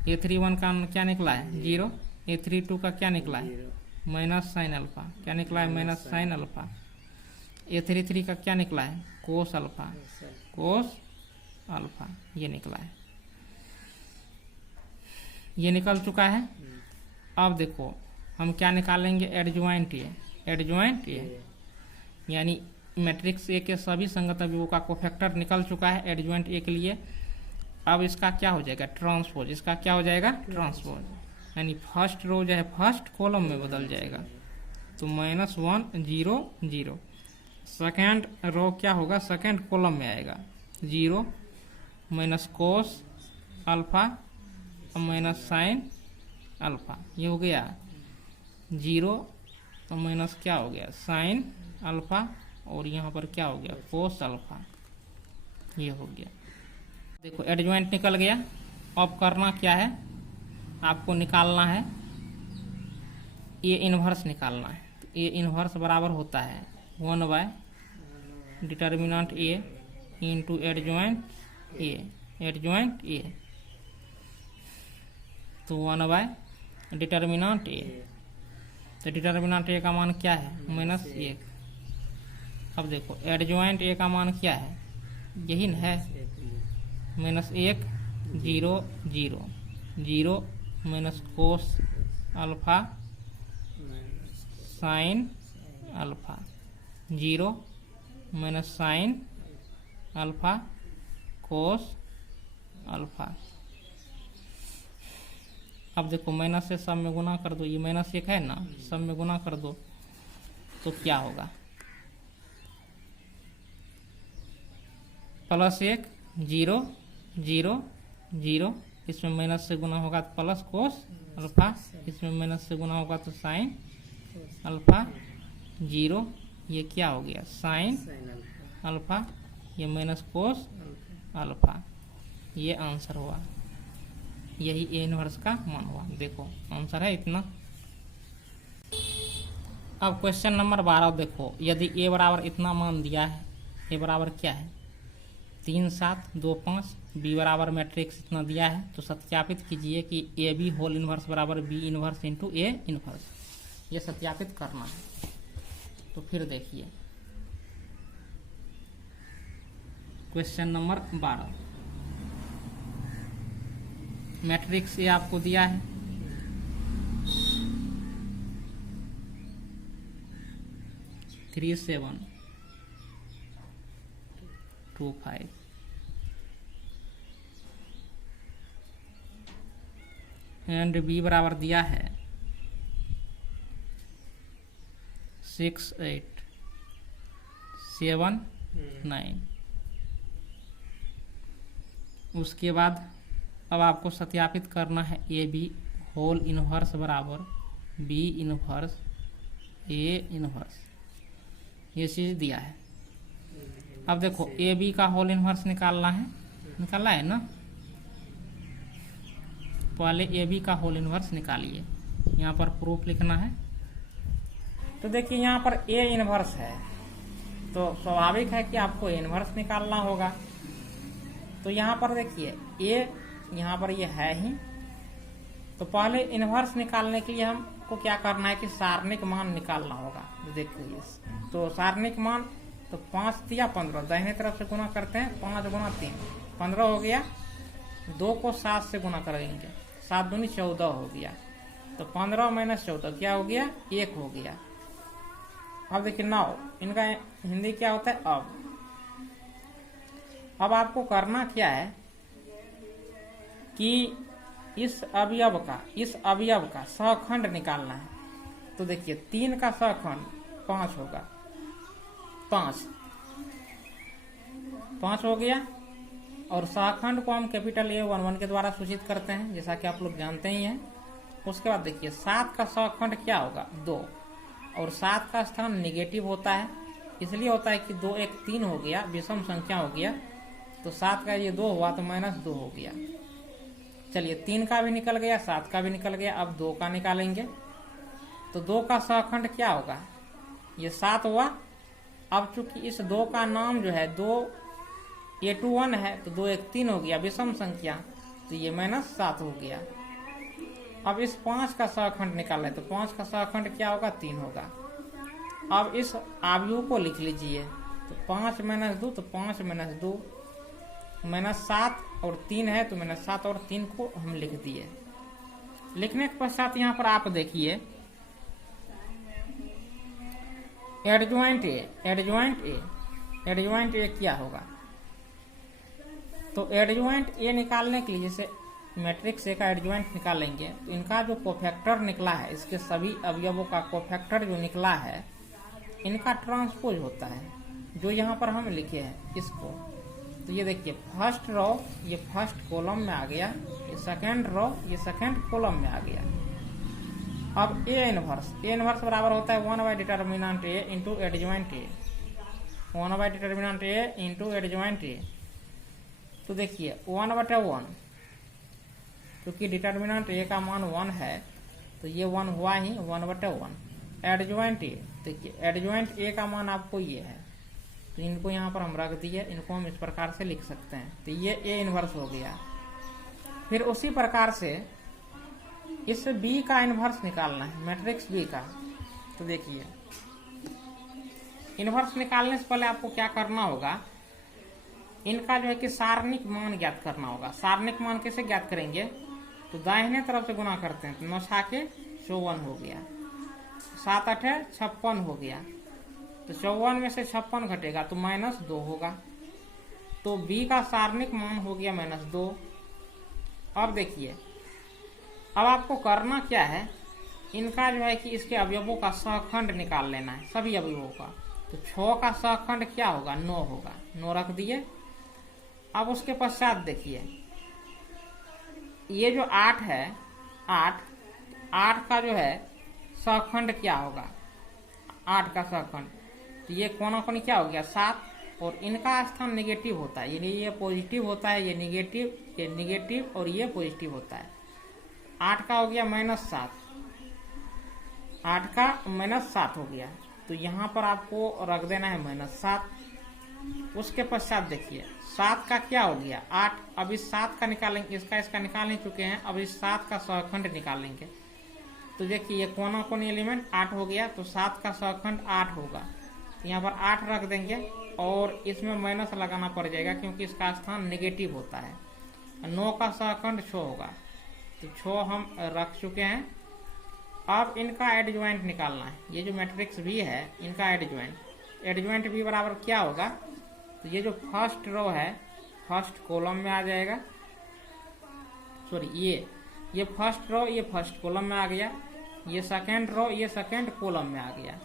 A31 का क्या निकला है 0, A32 का क्या निकला है माइनस साइन अल्फा, क्या निकला है माइनस साइन अल्फा। A33 का क्या निकला है कोस अल्फा, कोस अल्फा ये निकला है, ये निकल चुका है। अब देखो हम क्या निकालेंगे एडजॉइंट ए, एडजॉइंट ए यानी मैट्रिक्स ए के सभी संगत अवयवों का कोफैक्टर निकल चुका है एडजॉइंट ए के लिए। अब इसका क्या हो जाएगा ट्रांसपोज, इसका क्या हो जाएगा ट्रांसपोज, यानी फर्स्ट रो जो है फर्स्ट कॉलम में बदल जाएगा। तो -1 0 0, सेकेंड रो क्या होगा सेकेंड कॉलम में आएगा 0 minus cos alpha minus sine alpha, ये हो गया 0 तो माइनस क्या हो गया साइन अल्फा, और यहाँ पर क्या हो गया कोस अल्फा, ये हो गया। देखो एडजॉइंट निकल गया। अब करना क्या है, आपको निकालना है ए इनवर्स निकालना है। तो ए इनवर्स बराबर होता है 1 determinant A into adjoint A, adjoint A. तो 1 डिटर्मिनेंट ए, तो डिटर्मिनेंट ए का मान क्या है -1। अब देखो एडजॉइंट ए का मान क्या है यही न है -1 0 0 0 minus cos alpha sine alpha 0 minus sine alpha cos alpha. अब देखो माइनस से सब में गुना कर दो, ये -1 है ना, सब में गुना कर दो तो क्या होगा +1 0 0 0, इसमें माइनस से गुना होगा तो प्लस कोस अल्फा, इसमें माइनस से गुना होगा तो साइन अल्फा 0, ये क्या हो गया साइन अल्फा, ये माइनस कोस अल्फा, ये आंसर हुआ, यही ए इनवर्स का मान हुआ। देखो आंसर है इतना। अब क्वेश्चन नंबर 12 देखो, यदि ए बराबर इतना मान दिया है, ए बराबर क्या है 3 7 2 5, बी बराबर मैट्रिक्स इतना दिया है, तो सत्यापित कीजिए कि ए बी होल इनवर्स बराबर B inverse into A inverse, ये सत्यापित करना है। तो फिर देखिए क्वेश्चन नंबर 12, मैट्रिक्स ए आपको दिया है, थ्री 7 2 5, एंड बी बराबर दिया है 6 8 7 9। उसके बाद अब आपको सत्यापित करना है ए बी होल इनवर्स बराबर बी इनवर्स ए इनवर्स, ये चीज दिया है। अब देखो ए बी का होल इनवर्स निकालना है, निकाला है ना, पहले ए बी का होल इनवर्स निकालिए। यहाँ पर प्रूफ लिखना है। तो देखिए यहाँ पर ए इनवर्स है, तो स्वाभाविक है कि आपको इनवर्स निकालना होगा। तो यहाँ पर देखिए ए यहाँ पर ये है ही, तो पहले इनवर्स निकालने के लिए हमको क्या करना है कि सारणिक मान निकालना होगा। तो देखिए तो सारणिक मान तो 5 दिया 15, दाहिने तरफ से गुना करते हैं 5 गुना 3 15 हो गया। 2 को 7 से गुना करेंगे, 7 दूनी 14 हो गया। तो 15 माइनस 14 क्या हो गया, 1 हो गया। अब देखिए 9, इनका हिंदी क्या होता है अब आपको करना क्या है कि इस अवयव का सहखंड निकालना है। तो देखिए 3 का सहखंड 5 होगा, 5 हो गया। और सहखंड को हम कैपिटल A11 के द्वारा सूचित करते हैं, जैसा कि आप लोग जानते ही हैं। उसके बाद देखिए 7 का सहखंड क्या होगा, 2। और 7 का स्थान निगेटिव होता है, इसलिए होता है कि 2 1 3 हो गया, विषम संख्या हो गया। तो 7 का ये 2 हुआ तो -2 हो गया। चलिए 3 का भी निकल गया, 7 का भी निकल गया। अब 2 का निकालेंगे। तो 2 का सहखंड क्या होगा, ये 7 हुआ। अब चूंकि इस 2 का नाम जो है 2 A21 है, तो 2 1 3 हो गया, विषम संख्या, तो ये -7 हो गया। अब इस 5 का सहखंड निकालें, तो 5 का सहखंड क्या होगा, 3 होगा। अब इस अवयव को लिख लीजिए। तो 5 - 2, तो 5 - 2 -7 और 3 है, तो -7 और 3 को हम लिख दिए। लिखने के पश्चात यहाँ पर आप देखिए एडजॉइंट ए क्या होगा। तो एडजॉइंट ए निकालने के लिए जैसे मैट्रिक्स ए का एडजॉइंट निकालेंगे, तो इनका जो कोफैक्टर निकला है, इसके सभी अवयवों का कोफैक्टर जो निकला है, इनका ट्रांसपोज होता है, जो यहाँ पर हम लिखे हैं इसको। तो ये देखिए फर्स्ट रो ये फर्स्ट कॉलम में आ गया, ये सेकंड रो ये सेकंड कॉलम में आ गया। अब ए इनवर्स बराबर होता है 1 by determinant A into adjoint A, 1 by determinant A into adjoint A. तो देखिए 1/1, क्योंकि डिटर्मिनेंट ए का मान 1 है, तो ये 1 हुआ ही, 1/1। एडजॉइंट ए, देखिए एडजॉइंट ए का मान आपको ये है, तो इनको यहाँ पर हम रख दिए। इनको हम इस प्रकार से लिख सकते हैं। तो ये ए इनवर्स हो गया। फिर उसी प्रकार से इस बी का इनवर्स निकालना है, मैट्रिक्स बी का। तो देखिए इनवर्स निकालने से पहले आपको क्या करना होगा, इनका जो है कि सारणिक मान ज्ञात करना होगा। सारणिक मान कैसे ज्ञात करेंगे, तो दाहिने तरफ से गुना करते हैं, तो 9 छाके 54 हो गया, 7 8 56 हो गया। तो 54 में से 56 घटेगा तो -2 होगा। तो बी का सारणिक मान हो गया -2। अब देखिए अब आपको करना क्या है, इनका जो है कि इसके अवयवों का सहखंड निकाल लेना है, सभी अवयवों का। तो 6 का सहखंड क्या होगा, 9 होगा, 9 रख दिए। अब उसके पश्चात देखिए ये जो 8 है, 8 का जो है सहखंड क्या होगा, 8 का सहखंड, तो ये कोना कोनी क्या हो गया, 7। और इनका स्थान निगेटिव होता है, यानी ये पॉजिटिव होता है, ये निगेटिव और ये पॉजिटिव होता है। 8 का हो गया -7, 8 का -7 हो गया, तो यहाँ पर आपको रख देना है -7। उसके पश्चात देखिए 7 का क्या हो गया, 8। अब इस 7 का निकालेंगे, इसका निकाल नहीं चुके हैं, अब इस 7 का सहखंड निकालेंगे। तो देखिए ये कोना कोनी एलिमेंट 8 हो गया, तो 7 का सहखंड 8 होगा। तो यहाँ पर 8 रख देंगे और इसमें माइनस लगाना पड़ जाएगा, क्योंकि इसका स्थान नेगेटिव होता है। 9 का सहखंड 6 होगा, तो 6 हम रख चुके हैं। अब इनका एडजॉइंट निकालना है। ये जो मैट्रिक्स भी है, इनका एडजॉइंट भी बराबर क्या होगा, तो ये जो फर्स्ट रो है फर्स्ट कॉलम में आ जाएगा, सॉरी ये फर्स्ट रो ये फर्स्ट कॉलम में आ गया, ये सेकंड रो ये सेकंड कॉलम में आ गया।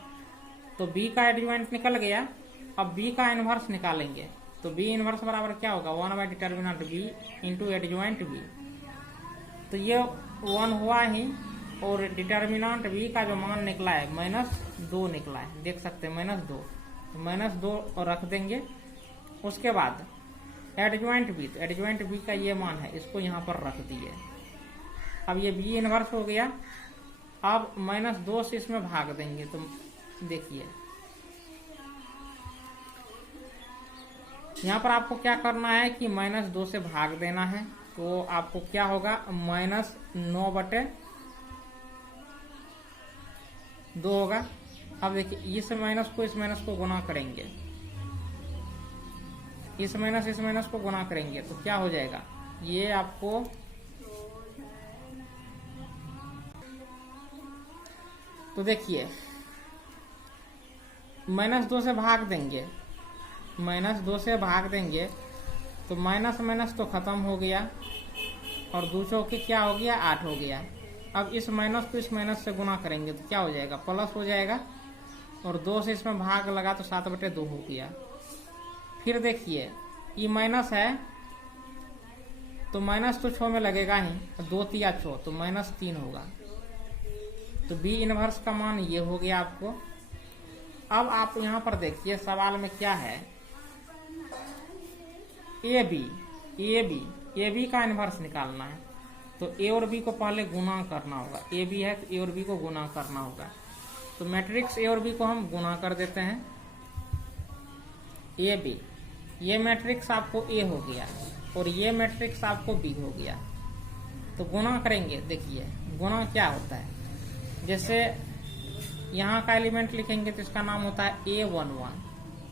तो बी का एडजॉइंट निकल गया। अब बी का इनवर्स निकालेंगे, तो बी इनवर्स बराबर क्या होगा, 1 by determinant B into adjoint B. तो ये 1 हुआ ही, और डिटर्मिनेंट बी का जो मान निकला है -2 निकला है, देख सकते हैं -2, तो -2 रख देंगे। उसके बाद एडजॉइंट बी, तो एडजॉइंट बी का ये मान है, इसको यहाँ पर रख दिए। अब ये बी इनवर्स हो गया। अब -2 से इसमें भाग देंगे तो देखिए यहाँ पर आपको क्या करना है कि -2 से भाग देना है। तो आपको क्या होगा, -9/2 होगा। अब देखिए इस माइनस को गुना करेंगे, इस माइनस को गुना करेंगे तो क्या हो जाएगा, ये आपको तो देखिए -2 से भाग देंगे, -2 से भाग देंगे तो माइनस तो खत्म हो गया और दूसरों के क्या हो गया, 8 हो गया। अब इस माइनस को इस माइनस से गुना करेंगे तो क्या हो जाएगा, प्लस हो जाएगा और 2 से इसमें भाग लगा तो 7/2 हो गया। फिर देखिए ये माइनस है तो माइनस तो 6 में लगेगा ही, 2 तिया 6 तो -3 होगा। तो बी इनवर्स का मान ये हो गया आपको। अब आप यहाँ पर देखिए सवाल में क्या है, ए बी का इनवर्स निकालना है। तो ए और बी को पहले गुना करना होगा, ए बी है तो ए और बी को गुना करना होगा। तो मैट्रिक्स ए और बी को हम गुना कर देते हैं। ए बी, ये मैट्रिक्स आपको ए हो गया और ये मैट्रिक्स आपको बी हो गया। तो गुना करेंगे, देखिए गुना क्या होता है, जैसे यहाँ का एलिमेंट लिखेंगे तो इसका नाम होता है A11,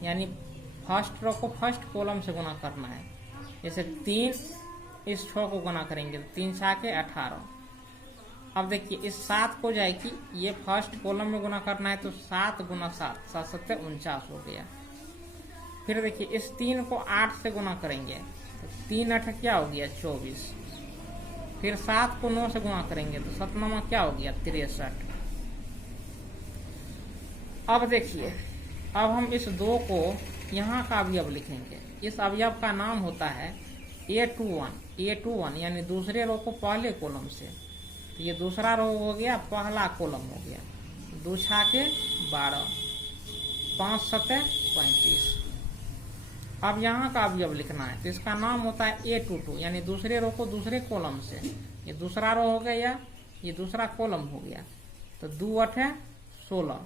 यानी फर्स्ट रो को फर्स्ट कॉलम से गुना करना है। जैसे 3 इस 6 को गुना करेंगे तो 3 6 के 18। अब देखिए इस 7 को जाएगी, ये फर्स्ट कॉलम में गुना करना है तो 7 गुना 7, 7 7 49 हो गया। फिर देखिए इस 3 को 8 से गुना करेंगे तो 3 8 क्या हो गया, 24। फिर 7 को 9 से गुना करेंगे तो 7 9 क्या हो गया, 63। अब देखिए अब हम इस 2 को यहाँ का अवयव लिखेंगे। इस अवयव का नाम होता है A21, यानी दूसरे रो को पहले कॉलम से। तो ये दूसरा रो हो गया, पहला कॉलम हो गया। 2 6 के 12, 5 7 35। अब यहाँ का अवयव लिखना है तो इसका नाम होता है A22, यानी दूसरे रो को दूसरे कॉलम से। ये दूसरा रो हो गया, ये दूसरा कॉलम हो गया। तो 2 8 16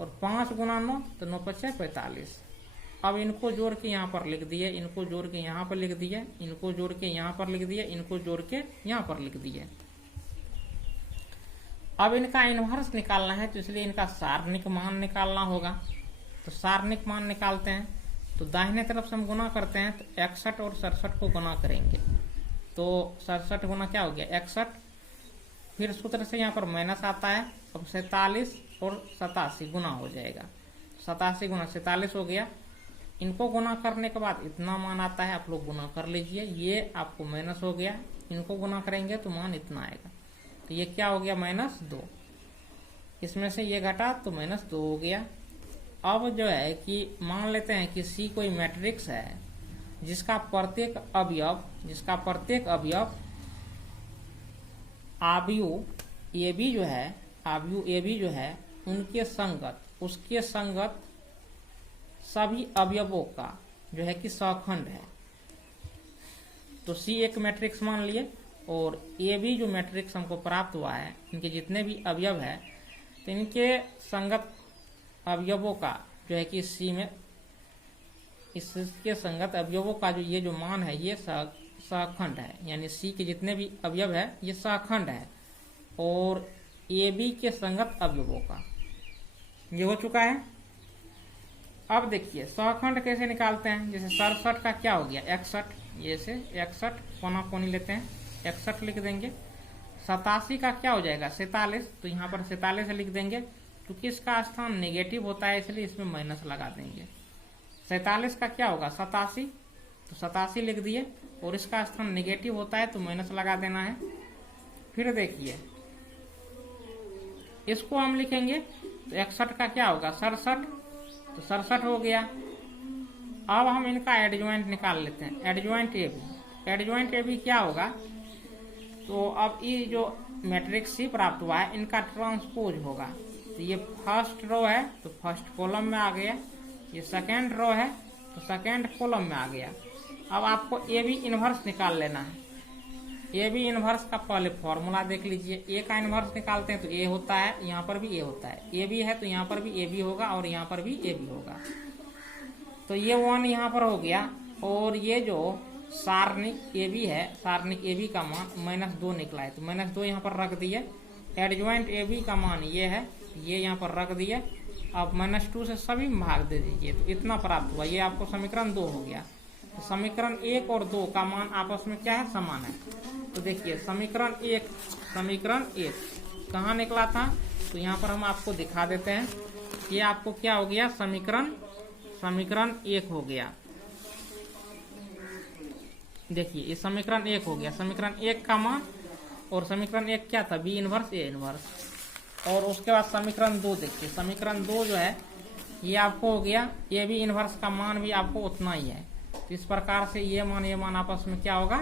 और 5 गुना 9 तो 9 5 45। अब इनको जोड़ के यहाँ पर लिख दिए, इनको जोड़ के यहाँ पर लिख दिए, इनको जोड़ के यहाँ पर लिख दिए, इनको जोड़ के यहाँ पर लिख दिए। अब इनका इनवर्स निकालना है तो इसलिए इनका सारणिक मान निकालना होगा। तो सारणिक मान निकालते हैं तो दाहिने तरफ से हम गुना करते हैं तो 61 और 67 को गुना करेंगे तो 67 गुना क्या हो गया, 61। फिर सूत्र से यहाँ पर माइनस आता है, अब 47 और 87 गुना हो जाएगा। 87 गुना 47 हो गया। इनको गुना करने के बाद इतना मान आता है, आप लोग गुना कर लीजिए। ये आपको माइनस हो गया, इनको गुना करेंगे तो मान इतना आएगा। तो ये क्या हो गया, -2। इसमें से ये घटा तो -2 हो गया। अब जो है कि मान लेते हैं कि सी कोई मैट्रिक्स है जिसका प्रत्येक अवयव आव्यूह ए बी जो है उसके संगत सभी अवयवों का जो है कि सहखंड है। तो सी एक मैट्रिक्स मान लिए और ए बी जो मैट्रिक्स हमको प्राप्त हुआ है, इनके जितने भी अवयव है तो इनके संगत अवयवों का जो है कि सी में इसके संगत अवयवों का ये जो मान है ये सहखंड है, यानी सी के जितने भी अवयव है ये सहखंड है। और ए बी के संगत अवयवों का ये हो चुका है। अब देखिए सहखंड कैसे निकालते हैं, जैसे 67 का क्या हो गया, 61। जैसे 61 कोना कोनी लेते हैं, 61 लिख देंगे। 87 का क्या हो जाएगा, 47। तो यहाँ पर 47 लिख देंगे, क्योंकि इसका स्थान नेगेटिव होता है इसलिए इसमें माइनस लगा देंगे। 47 का क्या होगा, 87। तो 87 लिख दिए और इसका स्थान नेगेटिव होता है तो माइनस लगा देना है। फिर देखिए इसको हम लिखेंगे तो 61 का क्या होगा, 67। तो 67 हो गया। अब हम इनका एडजॉइंट निकाल लेते हैं, एडजॉइंट ए बी क्या होगा। तो अब ये जो मैट्रिक्स सी प्राप्त हुआ है इनका ट्रांसपोज होगा। तो ये फर्स्ट रो है तो फर्स्ट कॉलम में आ गया, ये सेकेंड रो है तो सेकेंड कॉलम में आ गया। अब आपको ए बी इनवर्स निकाल लेना है। ए बी इनवर्स का पहले फॉर्मूला देख लीजिए। ए का इनवर्स निकालते हैं तो ए होता है, यहाँ पर भी ए होता है। ए बी है तो यहाँ पर भी ए बी होगा और यहाँ पर भी ए बी होगा। तो ये 1 यहाँ पर हो गया। और ये जो सारणिक ए बी है, सारणिक ए बी का मान -2 निकला है, तो -2 यहाँ पर रख दिए। एडजॉइंट ए बी का मान ये है, ये यहाँ पर रख दिए। अब -2 से सभी भाग दे दीजिए तो इतना प्राप्त हुआ। ये आपको समीकरण 2 हो गया। तो समीकरण 1 और 2 का मान आपस में क्या है, समान है। तो देखिए समीकरण 1 कहाँ निकला था, तो यहाँ पर हम आपको दिखा देते हैं। ये आपको क्या हो गया, समीकरण 1 हो गया। देखिए ये समीकरण 1 हो गया। समीकरण 1 का मान और समीकरण 1 क्या था, बी इनवर्स ए इनवर्स। और उसके बाद समीकरण 2 देखिए, समीकरण 2 जो है ये आपको हो गया ए बी इनवर्स का मान भी आपको उतना ही है। तो इस प्रकार से ये मान आपस में क्या होगा,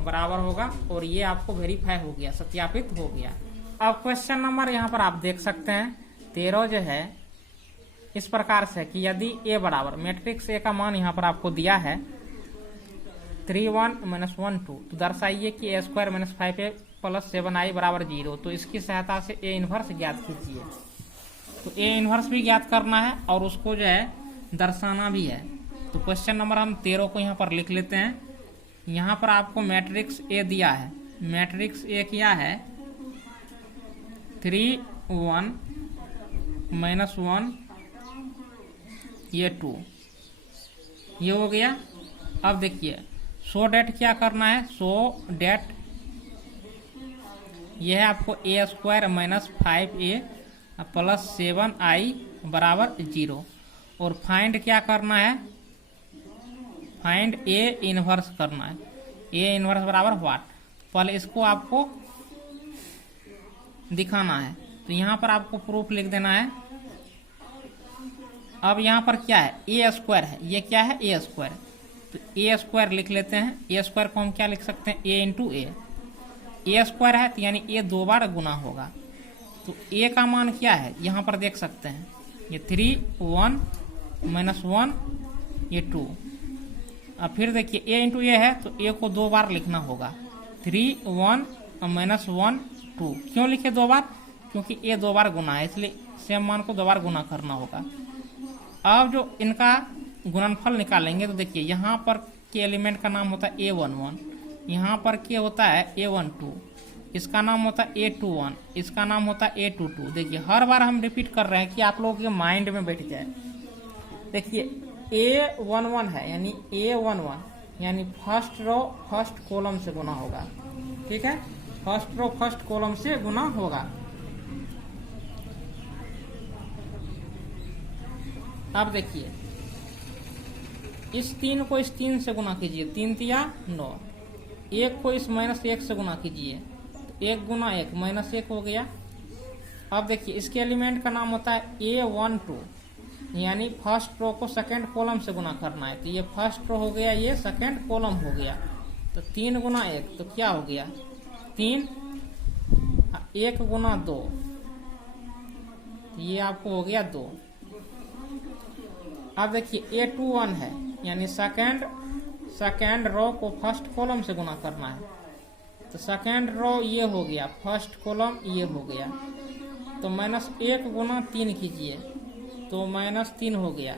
बराबर होगा। और ये आपको वेरीफाई हो गया, सत्यापित हो गया। अब क्वेश्चन नंबर यहाँ पर आप देख सकते हैं 13 जो है इस प्रकार से कि यदि ए बराबर मैट्रिक्स ए का मान यहाँ पर आपको दिया है 3 1 -1 2, तो दर्शाइए कि a² - 5a + 7i = 0। तो इसकी सहायता से ए इनवर्स ज्ञात कीजिए। तो ए इनवर्स भी ज्ञात करना है और उसको जो है दर्शाना भी है। तो क्वेश्चन नंबर हम 13 को यहाँ पर लिख लेते हैं। यहाँ पर आपको मैट्रिक्स ए दिया है। मैट्रिक्स ए क्या है, 3 1 -1 ये 2, ये हो गया। अब देखिए सो डेट क्या करना है, सो डेट यह है आपको a² - 5a + 7i = 0। और फाइंड क्या करना है, फाइंड ए इनवर्स करना है। ए इनवर्स बराबर व्हाट, पहले इसको आपको दिखाना है। तो यहाँ पर आपको प्रूफ लिख देना है। अब यहाँ पर क्या है, a² है, ये क्या है a²। तो a² लिख लेते हैं। a² को हम क्या लिख सकते हैं, a × a। a² है तो यानी a 2 बार गुना होगा। तो a का मान क्या है, यहाँ पर देख सकते हैं, ये 3 1 -1 ये 2। अब फिर देखिए a × a है तो a को 2 बार लिखना होगा। 3 1 -1 2 क्यों लिखे 2 बार, क्योंकि a 2 बार गुना है, इसलिए सेम मान को 2 बार गुना करना होगा। अब जो इनका गुणनफल निकालेंगे तो देखिए यहाँ पर के एलिमेंट का नाम होता है a11, यहाँ पर के होता है a12, इसका नाम होता है a21, इसका नाम होता है a22। देखिए हर बार हम रिपीट कर रहे हैं कि आप लोगों के माइंड में बैठ जाए। देखिए a11 है यानी a11 यानी फर्स्ट रो फर्स्ट कॉलम से गुना होगा। ठीक है, फर्स्ट रो फर्स्ट कॉलम से गुना होगा। अब देखिए इस 3 को इस 3 से गुना कीजिए, 3 × 9। 1 को इस -1 से गुना कीजिए, तो 1 × 1 -1 हो गया। अब देखिए इसके एलिमेंट का नाम होता है a12 यानी फर्स्ट रो को सेकंड कॉलम से गुना करना है। तो ये फर्स्ट रो हो गया, ये सेकंड कॉलम हो गया। तो 3 × 1 तो क्या हो गया 3, 1 × 2 ये आपको हो गया 2। अब देखिए a21 है यानी सेकंड रो को फर्स्ट कॉलम से गुना करना है। तो सेकंड रो ये हो गया, फर्स्ट कॉलम ये हो गया। तो -1 × 3 कीजिए तो -3 हो गया।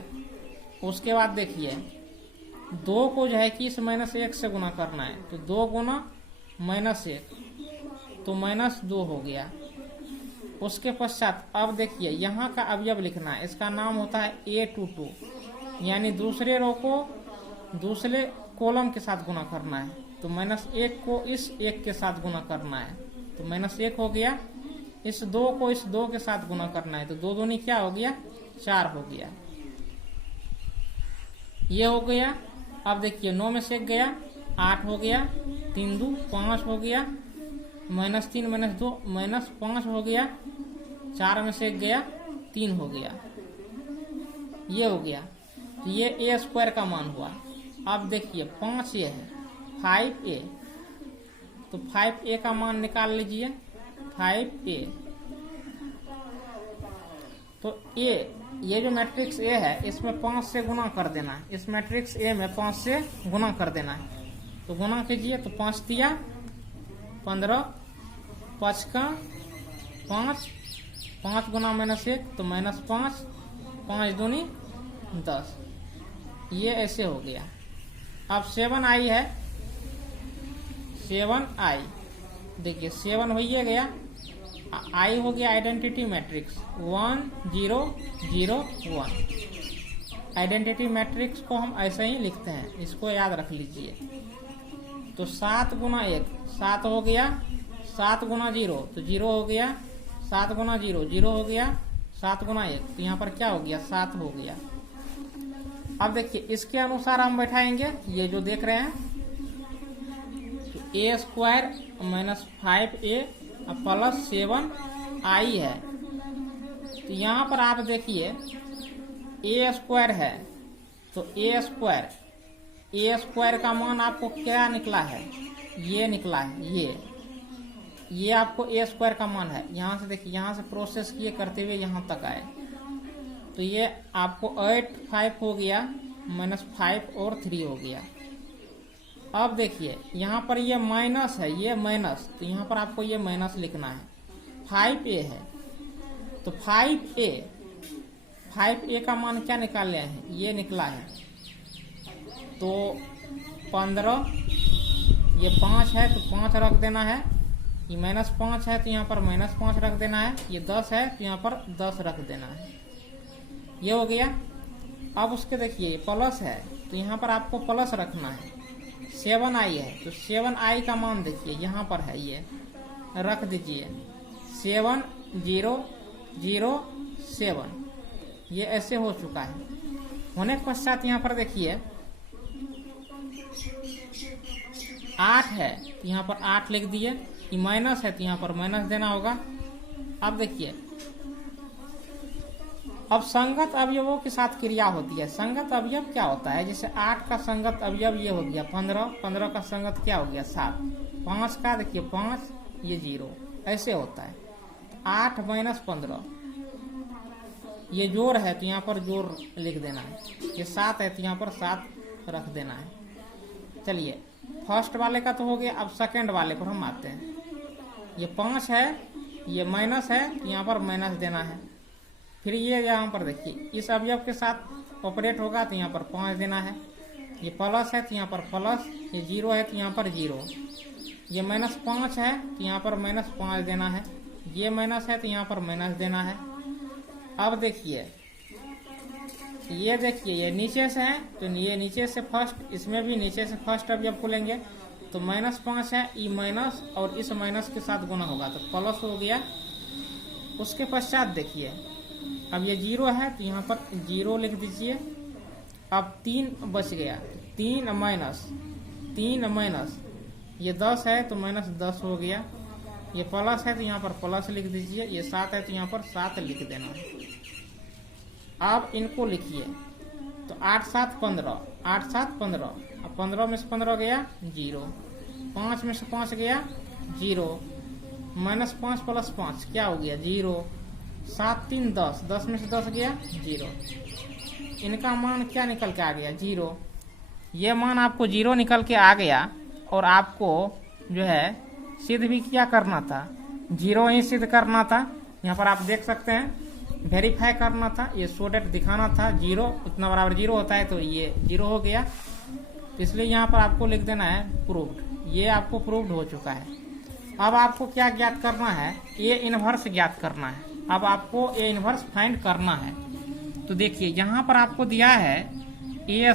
उसके बाद देखिए 2 को जो है कि इस -1 से गुना करना है, तो 2 × -1 तो -2 हो गया। उसके पश्चात अब देखिए यहाँ का अवयव लिखना है, इसका नाम होता है a22 यानी दूसरे रो को दूसरे कॉलम के साथ गुना करना है। तो -1 को इस 1 के साथ गुना करना है, तो -1 हो गया। इस 2 को इस 2 के साथ गुना करना है, तो 2 दूनी क्या हो गया 4 हो गया, ये हो गया। अब देखिए 9 में से 1 गया 8 हो गया, 3 2 5 हो गया, -3 -2 -5 हो गया, 4 में से 1 गया 3 हो गया, ये हो गया। तो ये a² का मान हुआ। अब देखिए 5 ये है 5a, तो 5a का मान निकाल लीजिए 5a। तो ये जो मैट्रिक्स A है इसमें 5 से गुना कर देना है, इस मैट्रिक्स A में 5 से गुना कर देना है। तो गुना कीजिए तो 5 × 15, 5 का 5, 5 गुना -1 तो -5, 5 दूनी 10, ये ऐसे हो गया। अब 7i है, 7i देखिए 7 हो ही गया, आई हो गया आइडेंटिटी मैट्रिक्स 1 0 0 1। आइडेंटिटी मैट्रिक्स को हम ऐसे ही लिखते हैं, इसको याद रख लीजिए। तो 7 गुना 1 7 हो गया, 7 गुना 0 तो 0 हो गया, 7 गुना 0 0 हो गया, 7 गुना 1 तो यहाँ पर क्या हो गया 7 हो गया। अब देखिए इसके अनुसार हम बैठाएंगे, ये जो देख रहे हैं तो a² -5a प्लस 7i है। तो यहाँ पर आप देखिए a² है तो a² का मान आपको क्या निकला है, ये निकला है, ये आपको a² का मान है। यहाँ से देखिए, यहाँ से प्रोसेस किए करते हुए यहाँ तक आए तो ये आपको 8 5 हो गया, -5 और 3 हो गया। अब देखिए यहाँ पर ये माइनस है, ये माइनस, तो यहाँ पर आपको ये माइनस लिखना है। 5a है तो 5a का मान क्या निकाले हैं, ये निकला है। तो 15, ये 5 है तो 5 रख देना है, ये -5 है तो यहाँ पर -5 रख देना है, ये 10 है तो यहाँ पर 10 रख देना है, ये हो गया। अब उसके देखिए प्लस है तो यहाँ पर आपको प्लस रखना है। 7i है तो 7i का मान देखिए यहाँ पर है, ये रख दीजिए 7 0 0 7, ये ऐसे हो चुका है। होने के पश्चात यहाँ पर देखिए 8 है तो यहाँ पर 8 लिख दिए, ये माइनस है तो यहाँ पर माइनस देना होगा। अब देखिए अब संगत अवयवों के साथ क्रिया होती है। संगत अवयव क्या होता है, जैसे 8 का संगत अवयव ये हो गया 15, 15 का संगत क्या हो गया 7, 5 का देखिए 5, ये 0, ऐसे होता है। 8 - 15 ये जोड़ है तो यहाँ पर जोड़ लिख देना है, ये 7 है तो यहाँ पर 7 रख देना है। चलिए फर्स्ट वाले का तो हो गया, अब सेकंड वाले पर हम आते हैं। ये 5 है, ये माइनस है तो यहाँ पर माइनस देना है। फिर ये यहाँ पर देखिए इस अवयव के साथ ऑपरेट होगा तो यहाँ पर 5 देना है। ये प्लस है तो यहाँ पर प्लस, ये 0 है तो यहाँ पर 0, ये -5 है तो यहाँ पर -5 देना है, ये माइनस है तो यहाँ पर माइनस देना है। अब देखिए ये देखिए ये नीचे से है तो ये नीचे से फर्स्ट, इसमें भी नीचे से फर्स्ट अवयव खोलेंगे तो -5 है, ये माइनस और इस माइनस के साथ गुना होगा तो प्लस हो गया। उसके पश्चात देखिए अब ये 0 है तो यहाँ पर 0 लिख दीजिए। अब 3 बच गया, 3 माइनस, ये 10 है तो -10 हो गया, ये प्लस है तो यहाँ पर प्लस लिख दीजिए, ये 7 है तो यहाँ पर 7 लिख देना है। अब इनको लिखिए तो 8 7 15, 8 7 15, अब 15 में से 15 गया 0, 5 में से 5 गया 0, -5 + 5 क्या हो गया 0, 7 3 10, 10 में से 10 गया 0। इनका मान क्या निकल के आ गया 0। ये मान आपको 0 निकल के आ गया और आपको जो है सिद्ध भी क्या करना था, 0 ही सिद्ध करना था। यहाँ पर आप देख सकते हैं वेरीफाई करना था, ये शो डेट दिखाना था, 0 उतना बराबर 0 होता है तो ये 0 हो गया, इसलिए यहाँ पर आपको लिख देना है प्रूव्ड। ये आपको प्रूव्ड हो चुका है। अब आपको क्या ज्ञात करना है, ए इनवर्स ज्ञात करना है। अब आपको ए इनवर्स फाइंड करना है। तो देखिए यहाँ पर आपको दिया है a²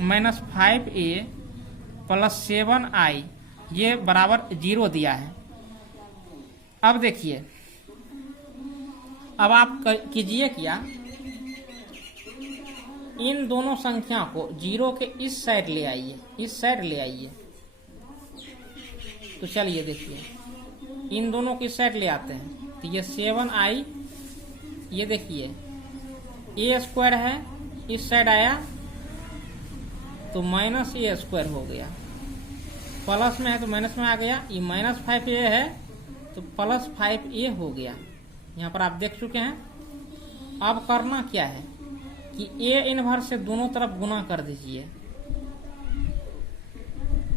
-5a + 7i, ये बराबर 0 दिया है। अब देखिए अब आप कीजिए क्या, इन दोनों संख्या को 0 के इस साइड ले आइए, इस साइड ले आइए। तो चलिए देखिए इन दोनों की साइड ले आते हैं तो ये 7i, ये देखिए a² है, इस साइड आया तो -a² हो गया, प्लस में है तो माइनस में आ गया, ये -5a है तो +5a हो गया। यहाँ पर आप देख चुके हैं। अब करना क्या है कि a इनवर्स से दोनों तरफ गुना कर दीजिए।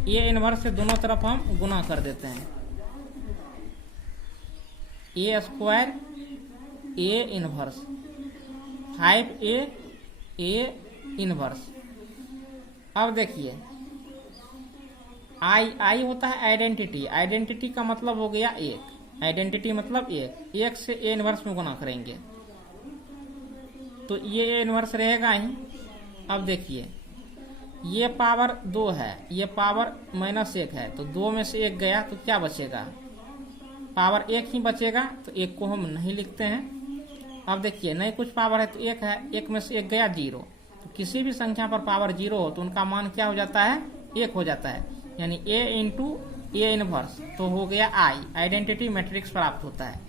ए इनवर्स से दोनों तरफ हम गुना कर देते हैं। A square A inverse 5a A inverse. अब देखिए आई होता है आइडेंटिटी। आइडेंटिटी का मतलब हो गया एक। आइडेंटिटी मतलब एक से ए इनवर्स में गुना करेंगे तो ये ए इनवर्स रहेगा ही। अब देखिए ये पावर 2 है, ये पावर -1 है, तो 2 में से 1 गया तो क्या बचेगा? पावर 1 ही बचेगा, तो 1 को हम नहीं लिखते हैं। अब देखिए नहीं कुछ पावर है तो 1 है, 1 में से 1 गया 0। तो किसी भी संख्या पर पावर 0 हो तो उनका मान क्या हो जाता है? 1 हो जाता है, यानी a इंटू ए इनवर्स तो हो गया आई। आइडेंटिटी मैट्रिक्स प्राप्त होता है।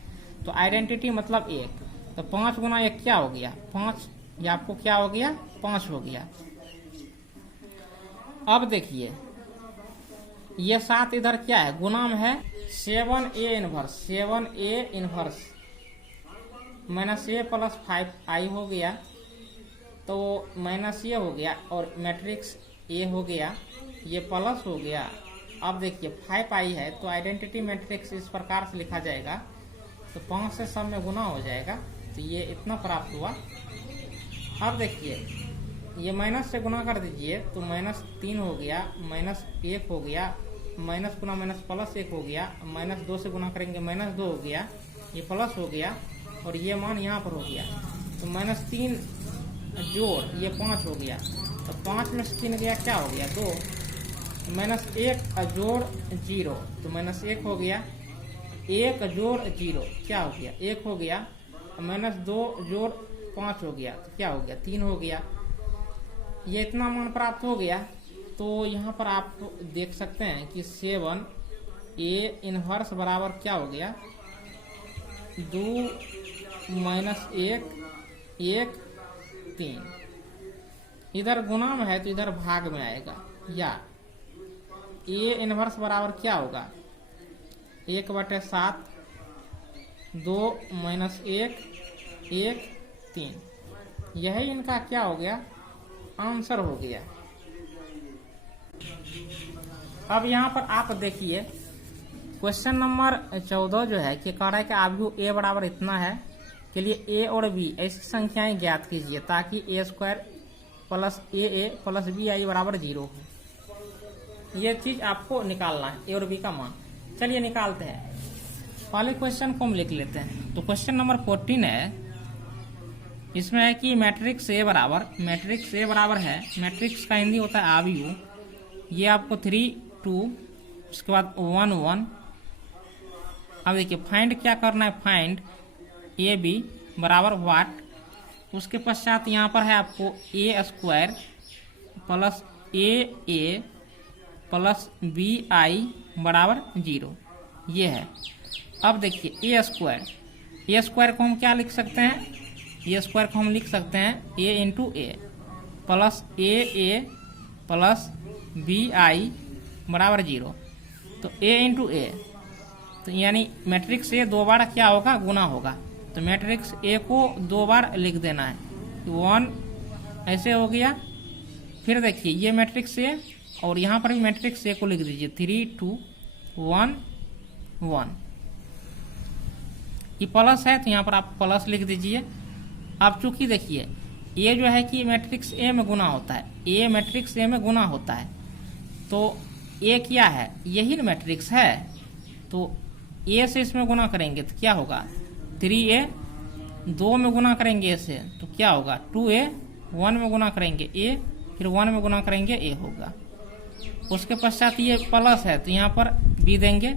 तो आइडेंटिटी मतलब 1, तो 5 गुना 1 क्या हो गया? 5। ये आपको क्या हो गया? 5 हो गया। अब देखिए ये 7 इधर क्या है? गुणाम है 7a inverse. 7a inverse -a plus 5i हो गया, तो माइनस ये हो गया और मैट्रिक्स ए हो गया, ये प्लस हो गया। अब देखिए 5i है तो आइडेंटिटी मैट्रिक्स इस प्रकार से लिखा जाएगा, तो 5 से सब में गुना हो जाएगा, तो ये इतना प्राप्त हुआ। अब देखिए ये माइनस से गुना कर दीजिए तो -3 हो गया, -1 हो गया, माइनस गुना माइनस प्लस 1 हो गया, -2 से गुना करेंगे -2 हो गया, ये प्लस हो गया और ये मान यहाँ पर हो गया, तो -3 जोड़ ये 5 हो गया, तो 5 में से 3 गया क्या हो गया? 2। -1 जोड़ 0 तो -1 हो गया, 1 जोड़ 0 क्या हो गया? 1 हो गया, -2 जोड़ 5 हो गया तो क्या हो गया? 3 हो गया। ये इतना मान प्राप्त हो गया। तो यहाँ पर आप देख सकते हैं कि 7a इनवर्स बराबर क्या हो गया? 2 -1 1 3। इधर गुणाम है तो इधर भाग में आएगा, या a इनवर्स बराबर क्या होगा? 1/7 2 -1 1 3। यही इनका क्या हो गया? आंसर हो गया। अब यहाँ पर आप देखिए क्वेश्चन नंबर 14 जो है कि कह रहा है कि आव्यूह a बराबर इतना है के लिए a और b ऐसी संख्याएं ज्ञात कीजिए ताकि a² plus a plus bi बराबर 0 हो। ये चीज आपको निकालना है, a और b का मान। चलिए निकालते हैं। पहले क्वेश्चन को हम लिख लेते हैं। तो क्वेश्चन नंबर 14 है, इसमें है कि मैट्रिक्स a बराबर है, मैट्रिक्स का हिंदी होता है आव्यूह। ये आपको 3 2 उसके बाद 1 1। अब देखिए फाइंड क्या करना है? फाइंड ए बी बराबर व्हाट। उसके पश्चात यहाँ पर है आपको a² plus a plus bi बराबर 0, ये है। अब देखिए a² को हम क्या लिख सकते हैं? a² को हम लिख सकते हैं a into A plus a plus bi बराबर 0। तो a इंटू ए, तो यानी मैट्रिक्स ए 2 बार क्या होगा? गुना होगा। तो मैट्रिक्स ए को 2 बार लिख देना है। 1 ऐसे हो गया। फिर देखिए ये मैट्रिक्स ए और यहाँ पर भी मैट्रिक्स ए को लिख दीजिए 3 2 1 1। ये प्लस है तो यहाँ पर आप प्लस लिख दीजिए। अब चूंकि देखिए ये जो है कि मैट्रिक्स ए में गुना होता है, ए मैट्रिक्स ए में गुना होता है, तो ए क्या है? यही ना मैट्रिक्स है। तो ए से इसमें गुना करेंगे तो क्या होगा? 3a 2 में गुना करेंगे ए से तो क्या होगा? 2a 1 में गुना करेंगे a, फिर 1 में गुना करेंगे a होगा। उसके पश्चात ये प्लस है तो यहाँ पर b देंगे।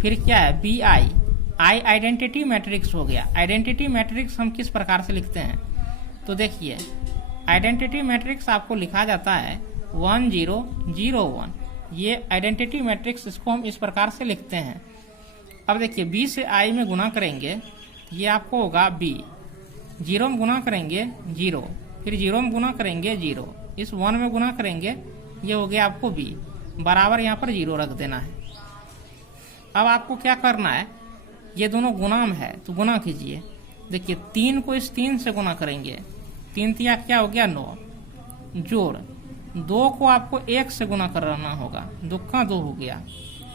फिर क्या है? bi आई आइडेंटिटी मैट्रिक्स हो गया। आइडेंटिटी मैट्रिक्स हम किस प्रकार से लिखते हैं? तो देखिए आइडेंटिटी मैट्रिक्स आपको लिखा जाता है 1 0 0 1। ये आइडेंटिटी मैट्रिक्स, इसको हम इस प्रकार से लिखते हैं। अब देखिए b से i में गुना करेंगे, ये आपको होगा b। 0 में गुना करेंगे 0, फिर 0 में गुना करेंगे 0, इस 1 में गुना करेंगे, ये हो गया आपको b बराबर यहाँ पर 0 रख देना है। अब आपको क्या करना है? ये दोनों गुणाम है तो गुना कीजिए। देखिए 3 को इस 3 से गुना करेंगे, 3 तिया क्या हो गया? 9 जोड़ 2 को आपको 1 से गुना करना होगा, 2 का 2 हो गया।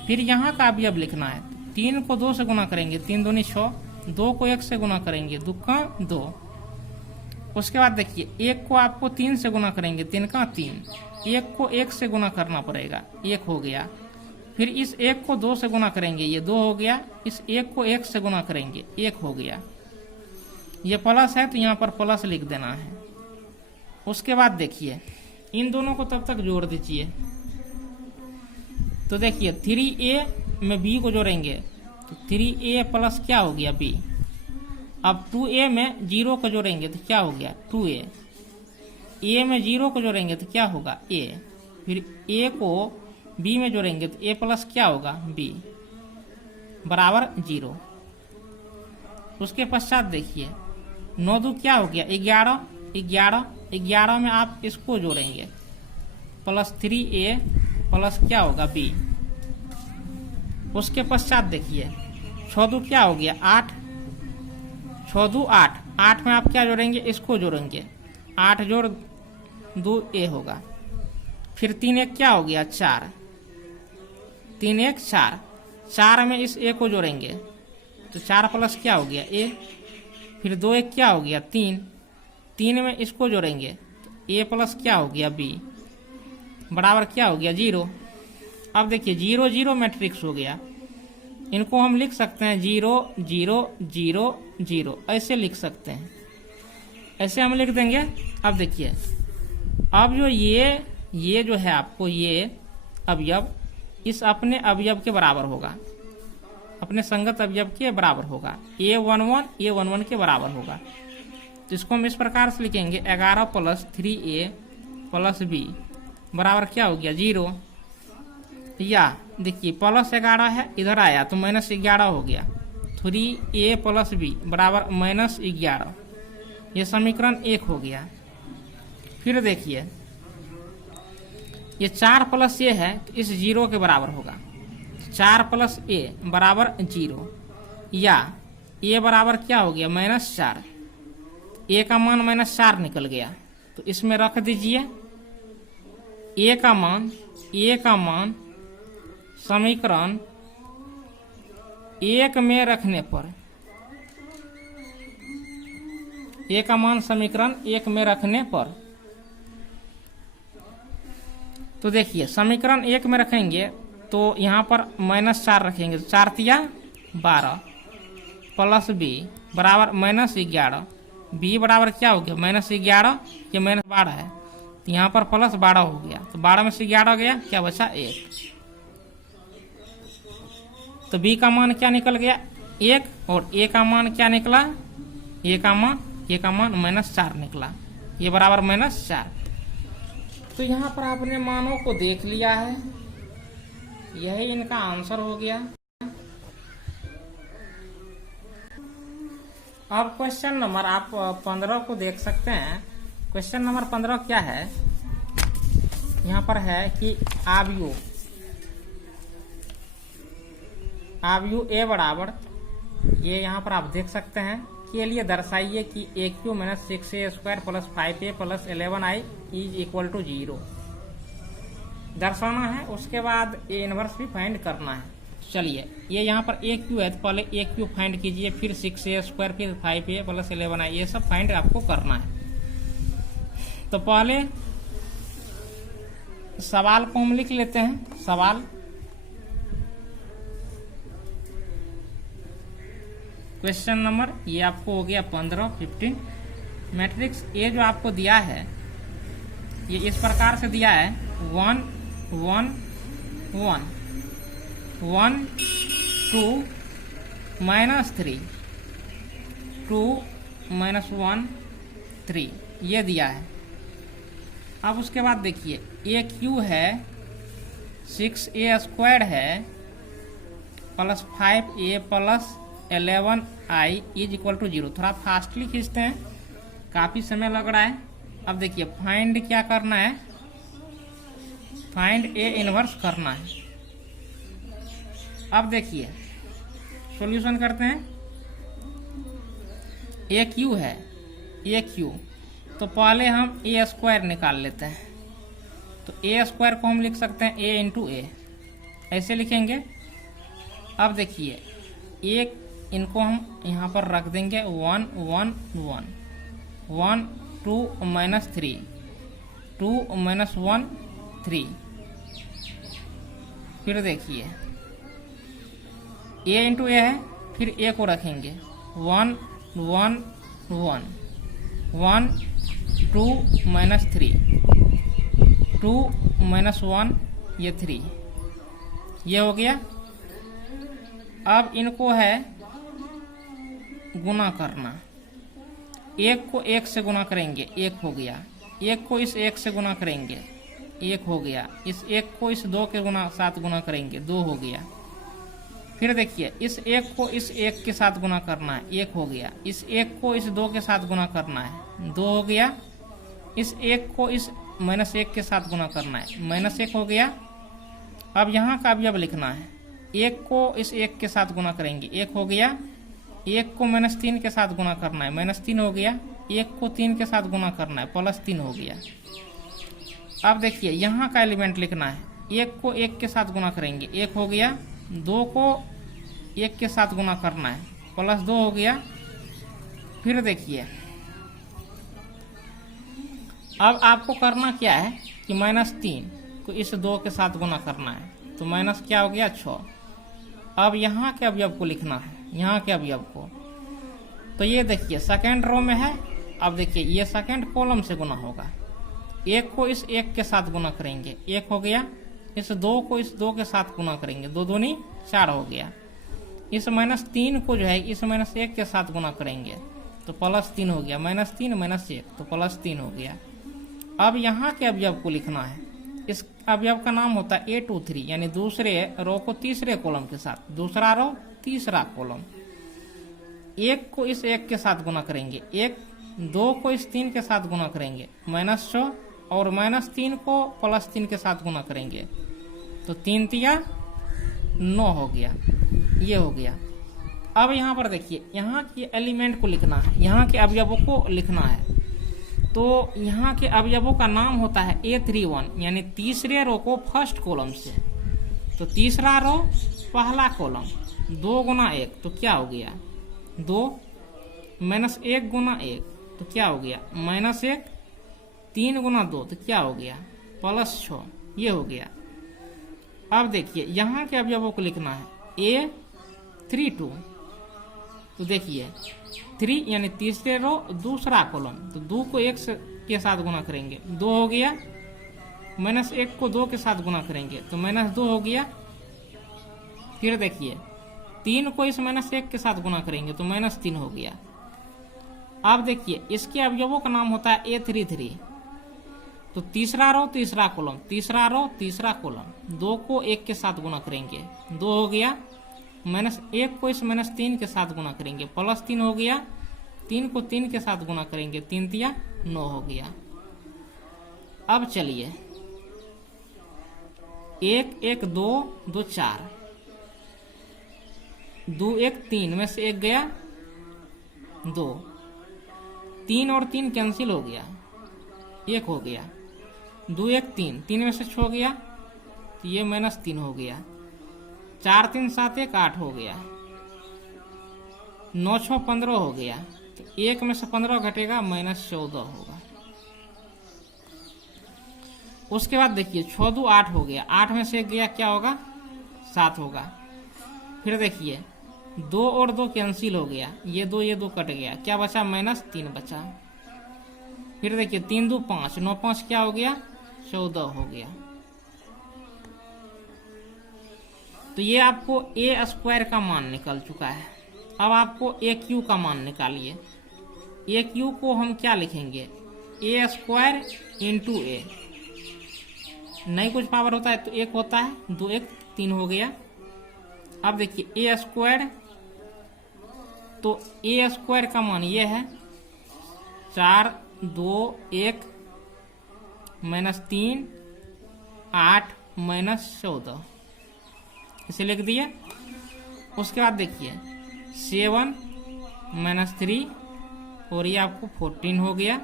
फिर यहाँ का अवयव लिखना है, 3 को 2 से गुना करेंगे, 3 दूनी 6, 2 को 1 से गुना करेंगे, 2 का 2। उसके बाद देखिए 1 को आपको 3 से गुना करेंगे, 3 का 3, 1 को 1 से गुना करना पड़ेगा, 1 हो गया। फिर इस 1 को 2 से गुना करेंगे, ये 2 हो गया। इस 1 को 1 से गुना करेंगे, 1 हो गया। ये प्लस है तो यहाँ पर प्लस लिख देना है। उसके बाद देखिए इन दोनों को तब तक जोड़ दीजिए। तो देखिए 3a में b को जोड़ेंगे तो 3a प्लस क्या हो गया b। अब 2a में 0 को जोड़ेंगे तो क्या हो गया 2a। a में 0 को जोड़ेंगे तो क्या होगा a। फिर a को b में जोड़ेंगे तो a प्लस क्या होगा b बराबर 0। उसके पश्चात देखिए 9 2 क्या हो गया 11, 11, 11 में आप इसको जोड़ेंगे प्लस 3a प्लस क्या होगा b। उसके पश्चात देखिए 6 2 क्या हो गया 8, 6 2 8, 8 में आप क्या जोड़ेंगे इसको जोड़ेंगे, 8 जोड़ 2a होगा। फिर 3 1 क्या हो गया 4, 3 1 4, 4 में इस a को जोड़ेंगे तो 4 प्लस क्या हो गया a। फिर 2 1 क्या हो गया 3, 3 में इसको जोड़ेंगे तो a प्लस क्या हो गया b बराबर क्या हो गया 0। अब देखिए 0 0 मैट्रिक्स हो गया। इनको हम लिख सकते हैं 0 0 0 0, ऐसे लिख सकते हैं, ऐसे हम लिख देंगे। अब देखिए अब जो ये जो है आपको ये अवयव इस अपने अवयव के बराबर होगा, अपने संगत अवयव के बराबर होगा, a11 के बराबर होगा। तो इसको हम इस प्रकार से लिखेंगे 11 प्लस 3a प्लस b बराबर क्या हो गया 0। या देखिए प्लस 11 है इधर आया तो माइनस 11 हो गया, 3a प्लस b बराबर माइनस 11। ये समीकरण 1 हो गया। फिर देखिए ये 4 प्लस a है तो इस 0 के बराबर होगा, 4 प्लस a बराबर 0। या a बराबर क्या हो गया -4, a का मान -4 निकल गया तो इसमें रख दीजिए a का मान समीकरण 1 में रखने पर, a का मान समीकरण 1 में रखने पर, तो देखिए समीकरण 1 में रखेंगे तो यहाँ पर -4 रखेंगे, 4 तिया 12 प्लस b बराबर -11, b बराबर क्या हो गया -11, ये -12 है तो यहाँ पर प्लस 12 हो गया तो 12 में से 11 गया, क्या बचा 1। तो b का मान क्या निकल गया 1 और a का मान क्या निकला, a का मान -4 निकला, ये बराबर -4। तो यहाँ पर आपने मानों को देख लिया है, यही इनका आंसर हो गया। अब क्वेश्चन नंबर आप 15 को देख सकते हैं। क्वेश्चन नंबर 15 क्या है, यहाँ पर है कि आव्यू a बराबर, ये यहाँ पर आप देख सकते हैं, के लिए दर्शाइए कि aq - 6a² + 5a + 11i = 0 दर्शाना है। उसके बाद a इनवर्स भी फाइंड करना है। चलिए ये यहाँ पर aq है तो पहले aq फाइंड कीजिए, फिर 6a², फिर 5a + 11i, ये सब फाइंड आपको करना है। तो पहले सवाल को हम लिख लेते हैं। सवाल क्वेश्चन नंबर ये आपको हो गया 15 मैट्रिक्स ए जो आपको दिया है ये इस प्रकार से दिया है 1 1 1 1 2 -3 2 -1 3 ये दिया है। अब उसके बाद देखिए ए क्यू है 6a² है प्लस 5a प्लस 11i = 0। थोड़ा फास्टली खींचते हैं, काफी समय लग रहा है। अब देखिए फाइंड क्या करना है, फाइंड ए इनवर्स करना है। अब देखिए सॉल्यूशन करते हैं। ए क्यू है, ए क्यू तो पहले हम a² निकाल लेते हैं। तो ए स्क्वायर को हम लिख सकते हैं ए इंटू ए, ऐसे लिखेंगे। अब देखिए एक इनको हम यहाँ पर रख देंगे 1 1 1 1 2 माइनस 3 2 माइनस 1 3। फिर देखिए ए इंटू ए है, फिर ए को रखेंगे 1 1 1 1 2 माइनस 3 2 माइनस 1 ये 3, ये हो गया। अब इनको है गुना करना, एक को एक से गुना करेंगे, एक हो गया। एक को इस एक से गुना करेंगे, एक हो गया। इस एक को इस दो के साथ गुना करेंगे, दो हो गया। फिर देखिए इस एक को इस एक के साथ गुना करना है, एक हो गया। इस एक को इस दो के साथ गुना करना है, दो हो गया। इस एक को इस माइनस एक के साथ गुना करना है, माइनस एक हो गया। अब यहाँ का अवयव लिखना है, एक को इस एक के साथ गुना करेंगे, एक हो गया। एक को माइनस 3 के साथ गुना करना है, माइनस 3 हो गया। एक को 3 के साथ गुना करना है, प्लस 3 हो गया। अब देखिए यहाँ का एलिमेंट लिखना है, एक को एक के साथ गुना करेंगे, एक हो गया। दो को एक के साथ गुना करना है, प्लस 2 हो गया। फिर देखिए अब आपको करना क्या है कि माइनस 3 को इस 2 के साथ गुना करना है, तो माइनस क्या हो गया 6। अब यहाँ के अवयव को लिखना है, यहाँ के अवयव को। तो ये देखिए सेकेंड रो में है। अब देखिए ये सेकेंड कॉलम से गुना होगा, एक को इस एक के साथ गुना करेंगे, एक हो गया। इस 2 को इस 2 के साथ गुना करेंगे, 2 दूनी 4 हो गया। इस माइनस 3 को जो है इस माइनस 1 के साथ गुना करेंगे, तो प्लस 3 हो गया। माइनस 3 माइनस 1 तो प्लस 3 हो गया। अब यहाँ के अवयव को लिखना है, इस अवयव का नाम होता है A23, यानी दूसरे रो को तीसरे कॉलम के साथ, दूसरा रो तीसरा कॉलम। एक को इस एक के साथ गुना करेंगे, एक। 2 को इस 3 के साथ गुना करेंगे, माइनस 6, और माइनस 3 को प्लस 3 के साथ गुना करेंगे, तो 3 तिया 9 हो गया, ये हो गया। अब यहाँ पर देखिए यहाँ के एलिमेंट को लिखना है, यहाँ के अवयवों को लिखना है। तो यहाँ के अवयवों का नाम होता है A31, यानी तीसरे रो को फर्स्ट कॉलम से। तो तीसरा रो पहला कॉलम, 2 गुना 1 तो क्या हो गया 2, माइनस 1 गुना 1 तो क्या हो गया माइनस 1, 3 गुना 2 तो क्या हो गया प्लस 6, ये हो गया। अब देखिए यहाँ के अवयवों को लिखना है A32। तो देखिए 3 यानी तीसरे रो दूसरा कॉलम, तो 2 को 1 के साथ गुना करेंगे, 2 हो गया। माइनस 1 को 2 के साथ गुना करेंगे, तो माइनस 2 हो गया। फिर देखिए 3 को इस माइनस 1 के साथ गुना करेंगे, तो माइनस 3 हो गया। अब देखिए इसके अवयवों का नाम होता है A33। तो तीसरा रो तीसरा कॉलम, तीसरा रो तीसरा कॉलम, 2 को 1 के साथ गुना करेंगे, 2 हो गया। माइनस 1 को इस माइनस 3 के साथ गुना करेंगे, प्लस 3 हो गया। 3 को 3 के साथ गुना करेंगे, 3 तिया 9 हो गया। अब चलिए 1 1 2 2 4, 2 1 3 में से 1 गया 2, 3 और 3 कैंसिल हो गया, 1 हो गया। 2 1 3, 3 में से 6 गया, तो ये माइनस 3 हो गया। 4 3 7 1 8 हो गया, 9 6 15 हो गया, तो 1 में से 15 घटेगा, माइनस 14 होगा। उसके बाद देखिए 6 2 8 हो गया, 8 में से 1 गया, क्या होगा 7 होगा। फिर देखिए 2 और 2 कैंसिल हो गया, ये 2 कट गया, क्या बचा माइनस 3 बचा। फिर देखिए 3 2 5, 9 5 क्या हो गया 14 हो गया। तो ये आपको A स्क्वायर का मान निकल चुका है। अब आपको AQ का मान निकालिए। AQ को हम क्या लिखेंगे, A स्क्वायर इंटू A, नहीं कुछ पावर होता है तो 1 होता है, 2 1 3 हो गया। अब देखिए A स्क्वायर, तो A स्क्वायर का मान ये है 4 2 1 माइनस 3 8 माइनस 14, इसे लिख दिए। उसके बाद देखिए 7 माइनस 3 और ये आपको 14 हो गया।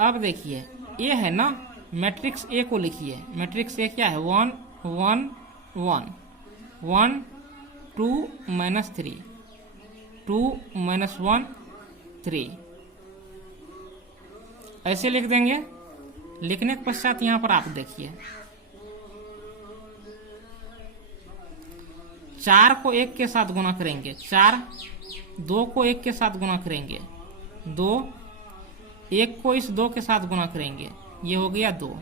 अब देखिए ए है ना, मैट्रिक्स ए को लिखिए। मैट्रिक्स ए क्या है? 1 1 1 1 2 -3 2 -1 3 ऐसे लिख देंगे। लिखने के पश्चात यहां पर आप देखिए 4 को 1 के साथ गुना करेंगे 4, 2 को 1 के साथ गुना करेंगे 2, 1 को इस 2 के साथ गुना करेंगे, ये हो गया 2।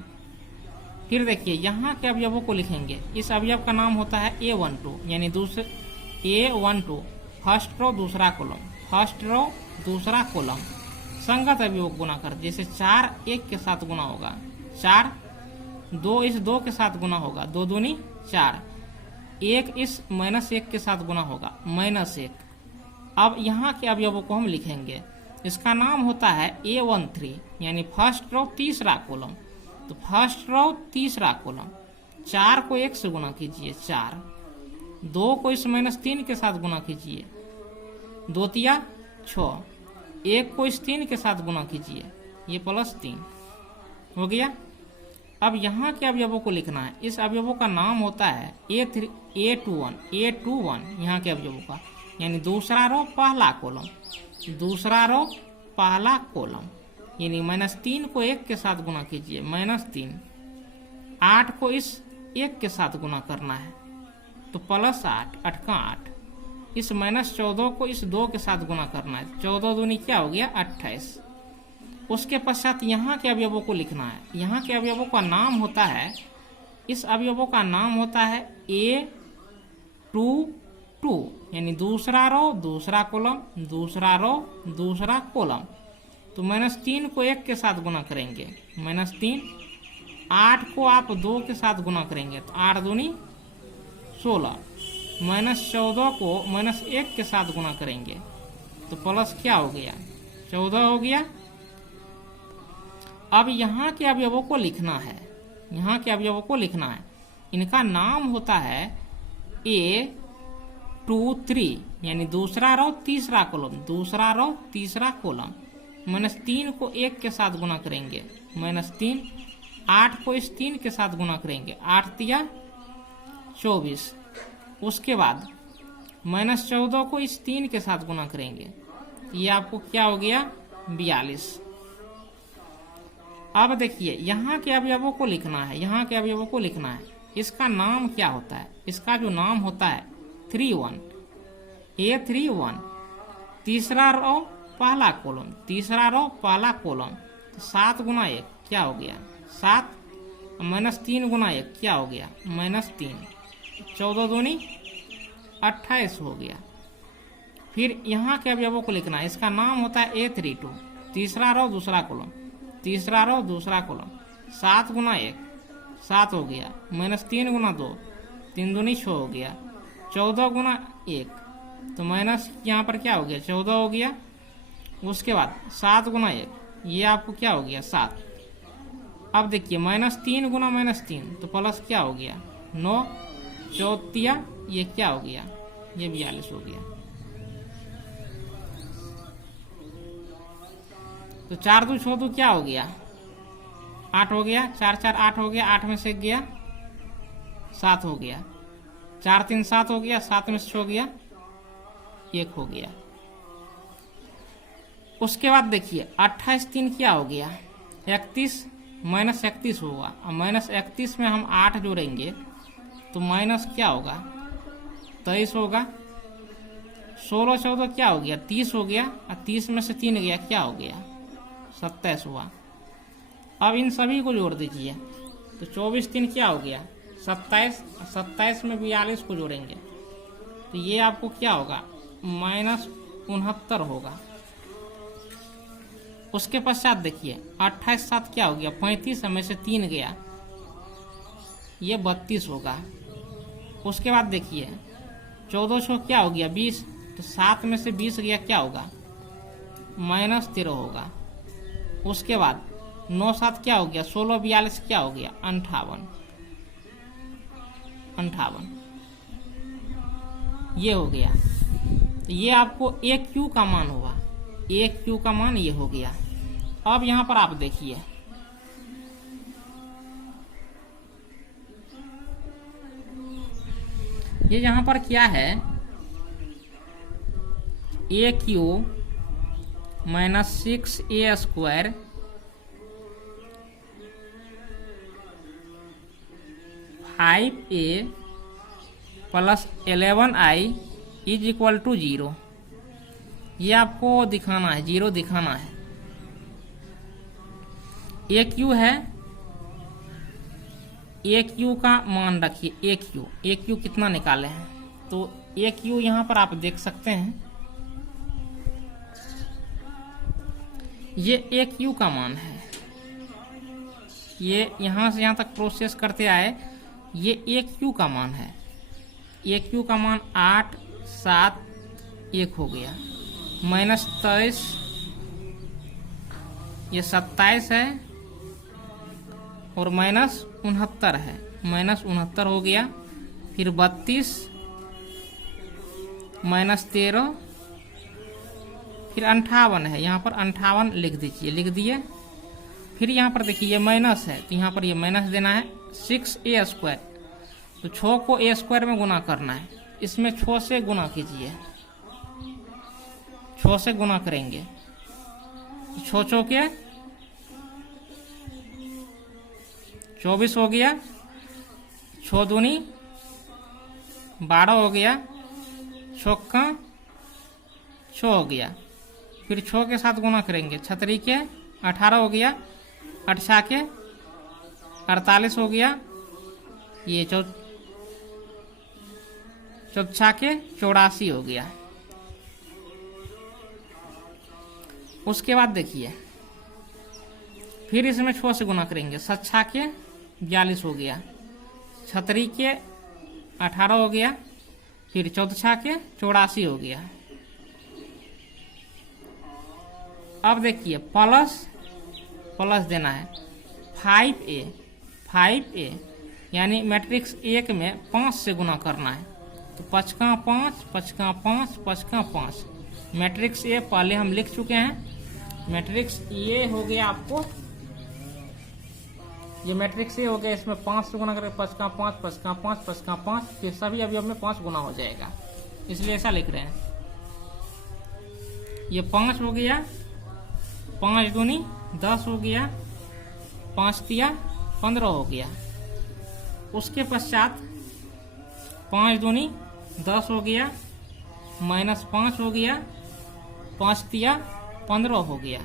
फिर देखिए यहाँ के अवयवों को लिखेंगे। इस अवयव का नाम होता है A12, यानी दूसरे A12 फर्स्ट रो दूसरा कॉलम, फर्स्ट रो दूसरा कॉलम, संगत अवयव गुना कर। जैसे 4 1 के साथ गुना होगा 4, 2 इस 2 के साथ गुना होगा 2 दूनी 4, 1 इस -1 के साथ गुना होगा -1। अब यहाँ के अवयवों को हम लिखेंगे। इसका नाम होता है A13, यानी फर्स्ट रो तीसरा कॉलम। तो फर्स्ट रो तीसरा कॉलम, 4 को 1 से गुना कीजिए 4, 2 को इस -3 के साथ गुना कीजिए 2 तिया 6, 1 को इस 3 के साथ गुना कीजिए, ये +3 हो गया। अब यहाँ के अवयवों को लिखना है। इस अवयवों का नाम होता है A21 यहाँ के अवयवों का, यानी दूसरा रो पहला कॉलम, दूसरा रो पहला कॉलम, यानी -3 को 1 के साथ गुना कीजिए -3, 8 को इस 1 के साथ गुना करना है तो +8, 8 का 8, इस -14 को इस 2 के साथ गुना करना है, 14 दूनी क्या हो गया 28। उसके पश्चात यहाँ के अवयवों को लिखना है। यहाँ के अवयवों का नाम होता है, इस अवयवों का नाम होता है A22, यानी दूसरा रो दूसरा कॉलम, दूसरा रो दूसरा कॉलम। तो -3 को 1 के साथ गुना करेंगे -3, 8 को आप 2 के साथ गुना करेंगे तो 8 दूनी 16, -14 को -1 के साथ गुना करेंगे तो प्लस क्या हो गया 14 हो गया। अब यहाँ के अवयवों को लिखना है। यहाँ के अवयवों को लिखना है। इनका नाम होता है A23, यानी दूसरा रो तीसरा कॉलम, दूसरा रो तीसरा कॉलम। -3 को 1 के साथ गुना करेंगे -3, 8 को इस 3 के साथ गुना करेंगे 8 तिया 24। उसके बाद -14 को इस 3 के साथ गुना करेंगे, ये आपको क्या हो गया 42। अब देखिए यहाँ के अवयवों को लिखना है। यहाँ के अवयवों को लिखना है। इसका नाम क्या होता है? इसका जो नाम होता है 31, A31, तीसरा रो पहला कॉलम, तीसरा रो पहला कॉलम। तो 7 गुना 1 क्या हो गया 7, -3 गुना 1 क्या हो गया -3, 14 दूनी 28 हो गया। फिर यहाँ के अवयवों को लिखना है। इसका नाम होता है A32, तीसरा रो दूसरा कॉलम, तीसरा रो दूसरा कॉलम। 7 गुना 1 7 हो गया, -3 गुना 2 3 दूनी 6 हो गया, 14 गुना 1 तो माइनस यहाँ पर क्या हो गया 14 हो गया। उसके बाद 7 गुना 1 ये आपको क्या हो गया 7। अब देखिए -3 गुना -3 तो प्लस क्या हो गया 9, 14 ये क्या हो गया ये 42 हो गया। तो 4 2 6 2 क्या हो गया 8 हो गया, 4 4 8 हो गया, 8 में से गया 7 हो गया, 4 3 7 हो गया, 7 में से 6 गया 1 हो गया। उसके बाद देखिए 28 3 क्या हो गया 31, -31 होगा। अब -31 में हम 8 जोड़ेंगे तो माइनस क्या होगा 23 होगा। 16 14 क्या हो गया 30 हो गया, और 30 में से 3 गया क्या हो गया 27 हुआ। अब इन सभी को जोड़ दीजिए तो 24 3 क्या हो गया 27, 27 में 42 को जोड़ेंगे तो ये आपको क्या होगा -69 होगा। उसके पश्चात देखिए 28 7 क्या हो गया 35, में से 3 गया ये 32 होगा। उसके बाद देखिए 14 6 क्या हो गया 20, तो 7 में से 20 गया क्या होगा -13 होगा। उसके बाद 9 7 क्या हो गया 16 42 क्या हो गया 58 ये हो गया। तो ये आपको AQ का मान हुआ, AQ का मान ये हो गया। अब यहाँ पर आप देखिए ये यहाँ पर क्या है, A cube minus 6a square (5a plus 11i is equal to 0। ये आपको दिखाना है, 0 दिखाना है। ए क्यू है, ए क्यू का मान रखिए, ए क्यू कितना निकाले हैं, तो ए क्यू यहाँ पर आप देख सकते हैं, ये ए क्यू का मान है। ये यहाँ से यहाँ तक प्रोसेस करते आए, ये ए क्यू का मान है। ए क्यू का मान 8, 7, 1 हो गया, माइनस 23, ये 27 है और माइनस 69 है, माइनस 69 हो गया। फिर 32 माइनस 13, फिर 58 है, यहाँ पर 58 लिख दीजिए, लिख दिए। फिर यहाँ पर देखिए ये माइनस है, तो यहाँ पर ये माइनस देना है। 6a स्क्वायर, तो 6 को a स्क्वायर में गुना करना है, इसमें 6 से गुना कीजिए, 6 से गुना करेंगे, 6 चौके 24 हो गया, 6 दूनी 12 हो गया, चौका 6 हो गया। फिर 6 के साथ गुना करेंगे, 6 के 18 हो गया, 8 के 48 हो गया, ये 4 के 84 हो गया। उसके बाद देखिए फिर इसमें 6 से गुना करेंगे, 7 के 42 हो गया, 6 के 18 हो गया, फिर 14 के 84 हो गया। अब देखिए प्लस देना है 5a यानी मैट्रिक्स 1 में 5 से गुना करना है, तो 5 का 5, 5 का 5, 5 का 5। मैट्रिक्स ए पहले हम लिख चुके हैं। मैट्रिक्स ये हो गया आपको, ये मैट्रिक्स ए हो गया, इसमें 5 से गुना करके 5 का 5, 5 का 5, 5 का 5, फिर सभी अवयव में 5 गुना हो जाएगा, इसलिए ऐसा लिख रहे हैं। ये 5 हो गया, 5 दूनी 10 हो गया, 5 तिया 15 हो गया। उसके पश्चात 5 दूनी 10 हो गया, माइनस 5 हो गया, 5 तिया 15 हो गया।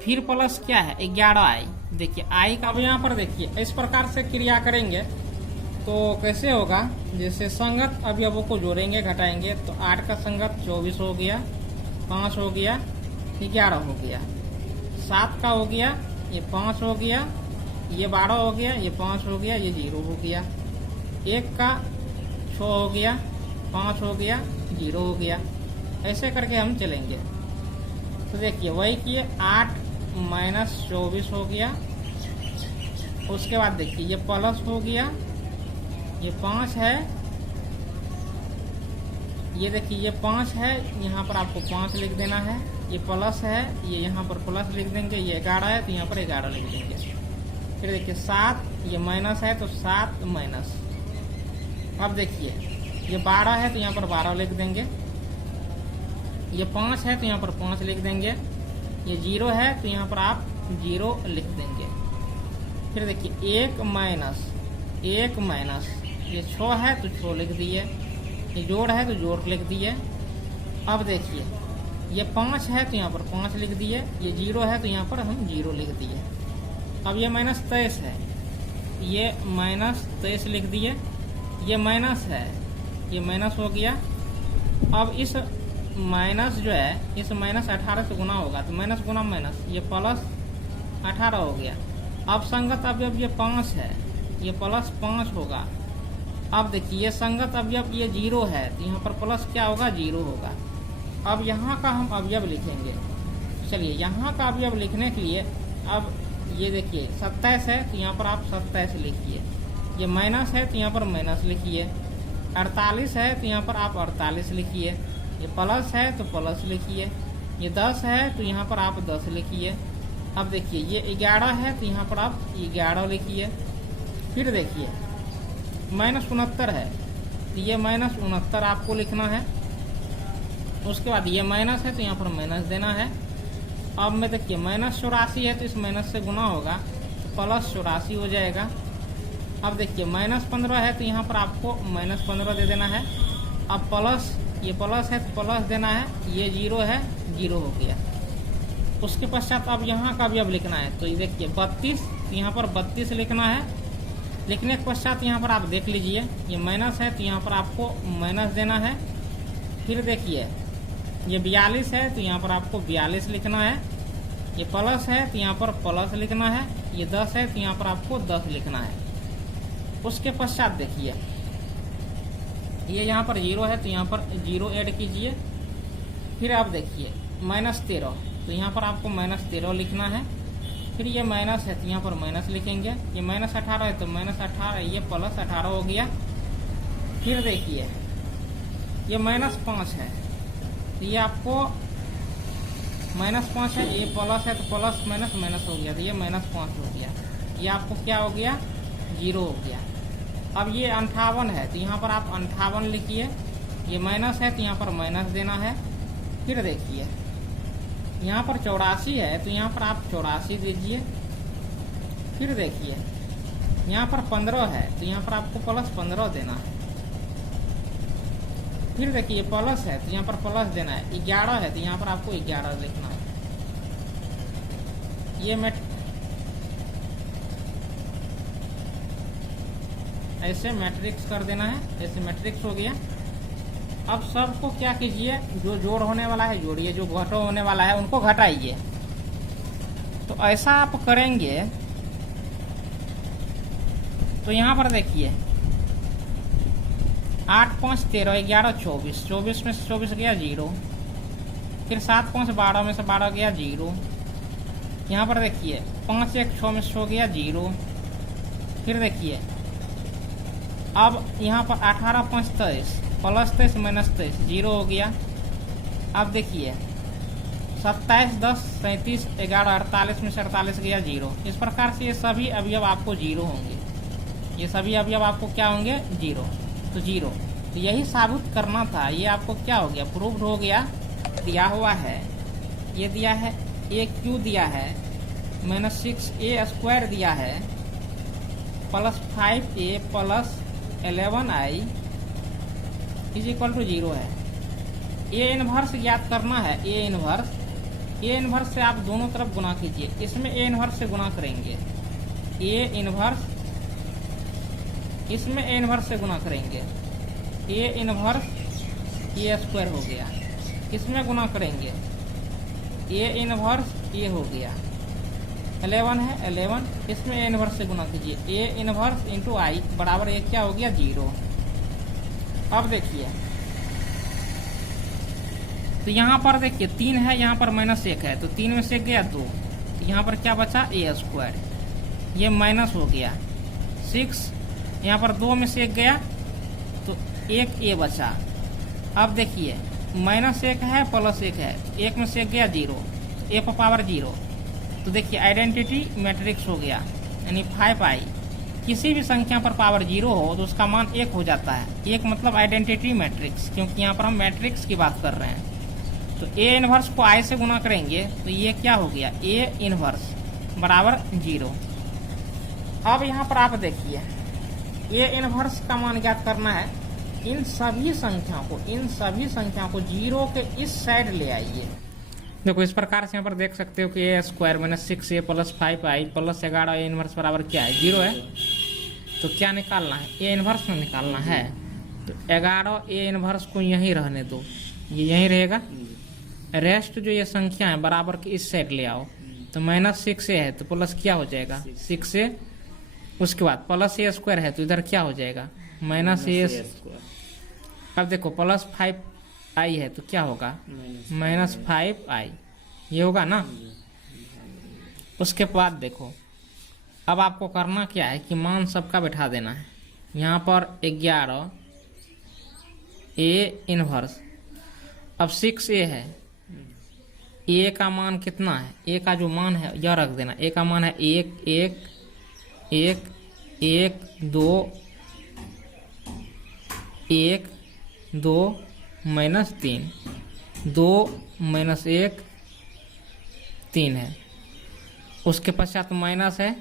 फिर प्लस क्या है 11i। देखिए आई का भी यहाँ पर देखिए इस प्रकार से क्रिया करेंगे तो कैसे होगा, जैसे संगत अवयवों को जोड़ेंगे घटाएंगे, तो 8 का संगत 24 हो गया, 5 हो गया, 11 हो गया, 7 का हो गया, ये 5 हो गया, ये 12 हो गया, ये 5 हो गया, ये 0 हो गया, 1 का 6 हो गया, 5 हो गया, 0 हो गया। ऐसे करके हम चलेंगे। तो देखिए वही किए, 8 माइनस 24 हो गया। उसके बाद देखिए ये प्लस हो गया, ये 5 है, ये देखिए ये 5 है, यहाँ पर आपको 5 लिख देना है। ये प्लस है, ये यहाँ पर प्लस लिख देंगे। ये 11 है तो यहाँ पर 11 लिख देंगे। फिर देखिए 7, ये माइनस है तो 7 माइनस। अब देखिए ये 12 है तो यहाँ पर 12 लिख देंगे। ये 5 है तो यहाँ पर 5 लिख देंगे। ये 0 है तो यहाँ पर आप 0 लिख देंगे। फिर देखिए 1 माइनस, ये 6 है तो 6 लिख दिए, ये जोड़ है तो जोड़ लिख दिए। अब देखिए ये 5 है तो यहाँ पर 5 लिख दिए, ये 0 है तो यहाँ पर हम 0 लिख दिए। अब ये माइनस 23 है, ये माइनस 23 लिख दिए। ये माइनस है, ये माइनस हो गया। अब इस माइनस जो है, इस माइनस 18 से गुना होगा तो माइनस गुना माइनस, ये प्लस 18 हो गया। अब संगत अवयव ये 5 है, ये प्लस 5 होगा। अब देखिए ये संगत अवयव ये 0 है तो यहाँ पर प्लस क्या होगा, 0 होगा। अब यहाँ का हम अवयव लिखेंगे। चलिए यहाँ का अवयव लिखने के लिए अब ये देखिए 27 है तो यहाँ पर आप 27 लिखिए। ये माइनस है तो यहाँ पर माइनस लिखिए। 48 है तो यहाँ पर आप 48 लिखिए। ये प्लस है तो प्लस लिखिए। ये 10 है तो यहाँ पर आप 10 लिखिए। अब देखिए ये 11 है तो यहाँ पर आप 11 लिखिए। फिर देखिए -69 है, तो ये -69 आपको लिखना है। उसके बाद ये माइनस है तो यहाँ पर माइनस देना है। अब में देखिए -84 है तो इस माइनस से गुना होगा तो +84 हो जाएगा। अब देखिए -15 है तो यहाँ पर आपको -15 दे देना है। अब प्लस, ये प्लस है तो प्लस देना है, ये 0 है, 0 हो गया। उसके पश्चात अब यहाँ का भी अब लिखना है, तो ये देखिए 32, तो यहाँ पर 32 लिखना है। लिखने के पश्चात यहाँ पर आप देख लीजिए ये माइनस है तो यहाँ पर आपको माइनस देना है। फिर देखिए ये 42 है तो यहाँ पर आपको 42 लिखना है। ये प्लस है तो यहाँ पर प्लस लिखना है। ये 10 है तो यहाँ पर आपको 10 लिखना है। उसके पश्चात देखिए ये यहाँ पर 0 है तो यहाँ पर 0 ऐड कीजिए। फिर आप देखिए -13, तो यहाँ पर आपको -13 लिखना है। फिर ये माइनस है तो यहाँ पर माइनस लिखेंगे। ये -18 है तो -18, ये +18 हो गया। फिर देखिए ये -5 है तो ये आपको -5 है, ये प्लस है तो प्लस माइनस माइनस हो गया, तो ये -5 हो गया। ये आपको क्या हो गया, 0 हो गया। अब ये 58 है तो यहाँ पर आप 58 लिखिए। ये माइनस है तो यहाँ पर माइनस देना है। फिर देखिए यहाँ पर 84 है तो यहाँ पर आप 84 दीजिए। फिर देखिए यहाँ पर 15 है तो यहाँ पर आपको +15 देना है। फिर देखिए प्लस है तो यहाँ पर प्लस देना है। 11 है तो यहाँ पर आपको 11 लिखना है। ये ऐसे मैट्रिक्स कर देना है, ऐसे मैट्रिक्स हो गया। अब सबको क्या कीजिए, जो जोड़ होने वाला है जोड़िए, जो घटो होने वाला है उनको घटाइए। तो ऐसा आप करेंगे तो यहाँ पर देखिए 8 5 13 11 24, 24 में से 24 गया 0। फिर 7 5 12 में से 12 गया 0। यहाँ पर देखिए 5 1 6 में से 6 गया 0। फिर देखिए अब यहाँ पर 18 5 23, +23 -23, 0 हो गया। अब देखिए 27 10 37 11 48 में से 48 गया 0। इस प्रकार से ये सभी अवयव आपको 0 होंगे। ये सभी अवयव आपको क्या होंगे, 0। तो 0, तो यही साबित करना था। ये आपको क्या हो गया, प्रूव्ड हो गया। दिया हुआ है, ये दिया है AQ दिया है, -6A² दिया है, +5A + 11I = 0 है। A इनवर्स ज्ञात करना है। A इनवर्स से आप दोनों तरफ गुना कीजिए। इसमें A इनवर्स से गुना करेंगे, A इनवर्स, इसमें A इनवर्स से गुना करेंगे, A इनवर्स A² हो गया। इसमें गुना करेंगे A इनवर्स A हो गया। 11 है 11, इसमें A इनवर्स से गुना कीजिए, A इनवर्स × I बराबर ये क्या हो गया, 0। अब देखिए तो यहाँ पर देखिए 3 है, यहाँ पर -1 है तो 3 में से 1 गया 2, तो यहाँ पर क्या बचा, A², ये माइनस हो गया। 6, यहाँ पर 2 में से 1 गया तो 1 A बचा। अब देखिए -1 है +1 है, 1 में से 1 गया 0, तो A पर पावर 0। तो देखिए आइडेंटिटी मैट्रिक्स हो गया, यानी 5I। किसी भी संख्या पर पावर 0 हो तो उसका मान 1 हो जाता है। 1 मतलब आइडेंटिटी मैट्रिक्स, क्योंकि यहाँ पर हम मैट्रिक्स की बात कर रहे हैं। तो A इनवर्स को I से गुना करेंगे तो ये क्या हो गया, A इनवर्स बराबर 0। अब यहाँ पर आप देखिए A इनवर्स का मान ज्ञात करना है। इन सभी संख्याओं को 0 के इस साइड ले आइए। देखो इस प्रकार से यहाँ पर देख सकते हो कि A² -6A + 5I + 11 A inverse बराबर क्या है, 0 है। तो क्या निकालना है, A इनवर्स में निकालना है। तो 11 A इनवर्स को यहीं रहने दो, ये यहीं रहेगा। रेस्ट जो ये संख्या है बराबर के इस साइड ले आओ। तो -6A है तो प्लस क्या हो जाएगा, 6A। उसके बाद +A² है तो इधर क्या हो जाएगा, -A²। अब देखो +5I है तो क्या होगा, -5I, ये होगा ना। उसके बाद देखो अब आपको करना क्या है कि मान सबका बैठा देना है। यहाँ पर 11 A इनवर्स, अब 6A है, A का मान कितना है, A का जो मान है यह रख देना। A का मान है 1 1 1 1 2 1 2 माइनस 3, 2 माइनस 1 3 है। उसके पश्चात माइनस है।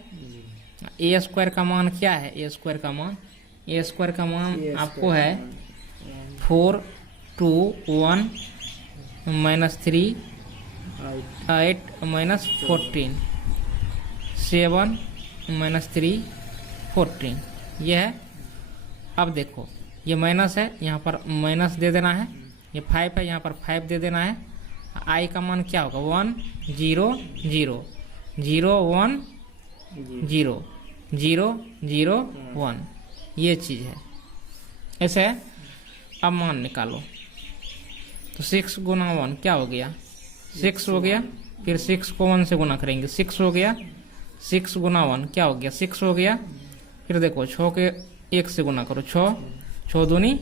ए स्क्वायर का मान क्या है? ए स्क्वायर का मान आपको है 4 2 1 माइनस 3 8 माइनस 14 7 माइनस 3 14 ये है। अब देखो ये माइनस है, यहाँ पर माइनस दे देना है। ये 5 है, यहाँ पर 5 दे देना है। आई का मान क्या होगा? 1 0 0 0 1 0 0 0 1 ये चीज़ है। ऐसे है। अब मान निकालो तो 6 गुना 1 क्या हो गया? 6 हो गया। फिर 6 को 1 से गुना करेंगे, 6 हो गया। 6 गुना 1 क्या हो गया? 6 हो गया। फिर देखो 6 के 1 से गुना करो, 6 दूनी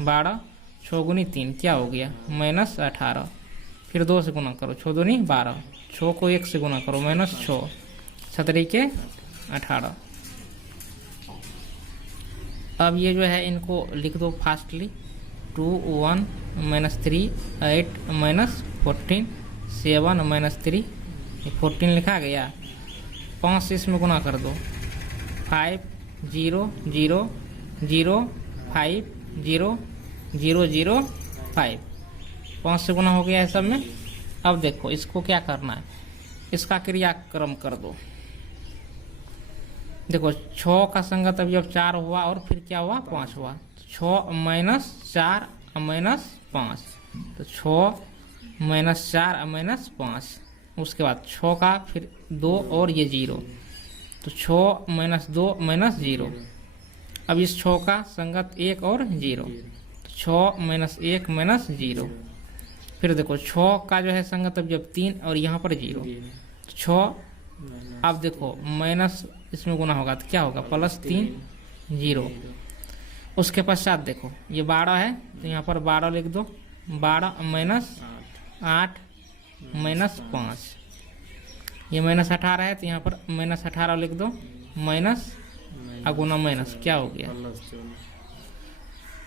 12, 6 गुनी 3 क्या हो गया? माइनस 18। फिर 2 से गुना करो, 6 दूनी 12, 6 को 1 से गुना करो, माइनस 6, 17 के 18। अब ये जो है इनको लिख दो फास्टली। 2 1 माइनस 3 8 माइनस 14 7 माइनस 3 14 लिखा गया। 5 से इसमें गुना कर दो, 5 0 0 0 5 0 0 0 5 5 से गुना हो गया है सब में। अब देखो इसको क्या करना है, इसका क्रियाक्रम कर दो। देखो 6 का संगत अभी अब 4 हुआ और फिर क्या हुआ? 5 हुआ। 6 माइनस 4 माइनस 5, तो 6 माइनस 4 माइनस 5। उसके बाद 6 का फिर 2 और ये 0, तो 6 माइनस 2 माइनस 0। अब इस 6 का संगत 1 और 0, तो 6 माइनस 1 माइनस 0। फिर देखो 6 का जो है संगत अब जब 3 और यहाँ पर 0, तो 6। अब देखो माइनस इसमें गुना होगा तो क्या होगा? प्लस 3 0। उसके पश्चात देखो ये 12 है, तो यहाँ पर 12 लिख दो। 12 माइनस 8 माइनस 5, ये माइनस 18 है, तो यहाँ पर माइनस 18 लिख दो। माइनस गुना माइनस क्या हो गया?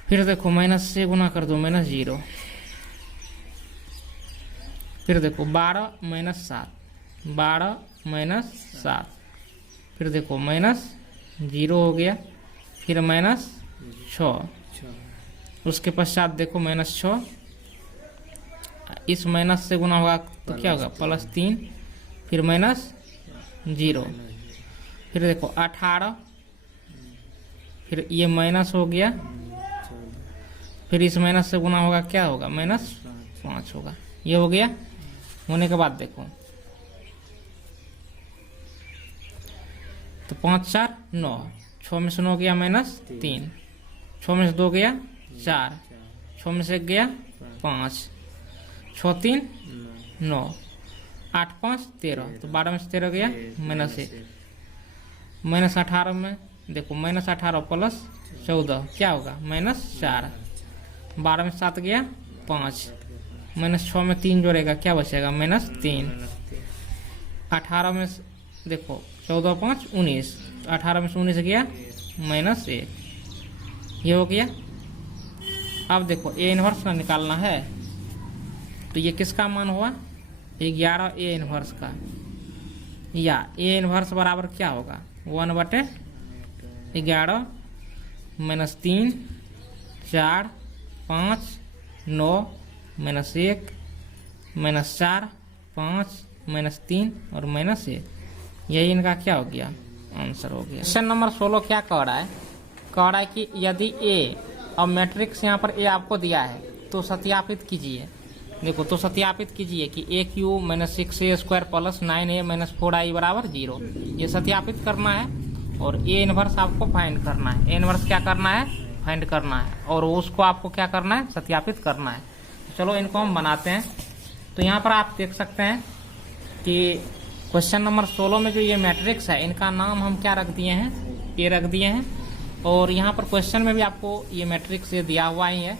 फिर देखो माइनस से गुना कर दो, माइनस 0। फिर देखो 12 माइनस 7, 12 माइनस 7। फिर देखो माइनस 0 हो गया। फिर माइनस 6, उसके पश्चात देखो माइनस 6, इस माइनस से गुना होगा तो क्या होगा? प्लस 3, फिर माइनस 0। फिर देखो 18, फिर ये माइनस हो गया। फिर इस माइनस से गुना होगा क्या होगा? माइनस 5 होगा। ये हो गया। होने के बाद देखो तो 5 4 9, 6 में से 9 गया माइनस 3, 6 में से 2 गया 4, 6 में से 1 गया 5, 6 3 9, 8 5 13, तो 12 में से 13 गया माइनस 1। माइनस 18 में देखो माइनस 18 प्लस 14 क्या होगा? माइनस 4। 12 में 7 गया 5, माइनस 6 में 3 जोड़ेगा क्या बचेगा? माइनस 3। 18 में देखो 14 5 19, 18 में से 19 गया माइनस 1। ये हो गया। अब देखो ए इनवर्स का निकालना है, तो ये किसका मान हुआ? 11 ए इनवर्स का, या ए इनवर्स बराबर क्या होगा? 1/11 माइनस 3 4 5 9 माइनस 1 माइनस 4 5 माइनस 3 और माइनस 1। यही इनका क्या हो गया? आंसर हो गया। क्वेश्चन नंबर 16 क्या कह रहा है? कह रहा है कि यदि ए और मैट्रिक्स यहाँ पर ए आपको दिया है तो सत्यापित कीजिए। देखो तो सत्यापित कीजिए कि A cube minus 6a square plus 9a minus 4i बराबर 0। ये सत्यापित करना है और ए इनवर्स आपको फाइंड करना है। ए इनवर्स क्या करना है? फाइंड करना है, और उसको आपको क्या करना है? सत्यापित करना है। चलो इनको हम बनाते हैं। तो यहाँ पर आप देख सकते हैं कि क्वेश्चन नंबर 16 में जो ये मैट्रिक्स है इनका नाम हम क्या रख दिए हैं? ए रख दिए हैं। और यहाँ पर क्वेश्चन में भी आपको ये मैट्रिक्स ये दिया हुआ ही है।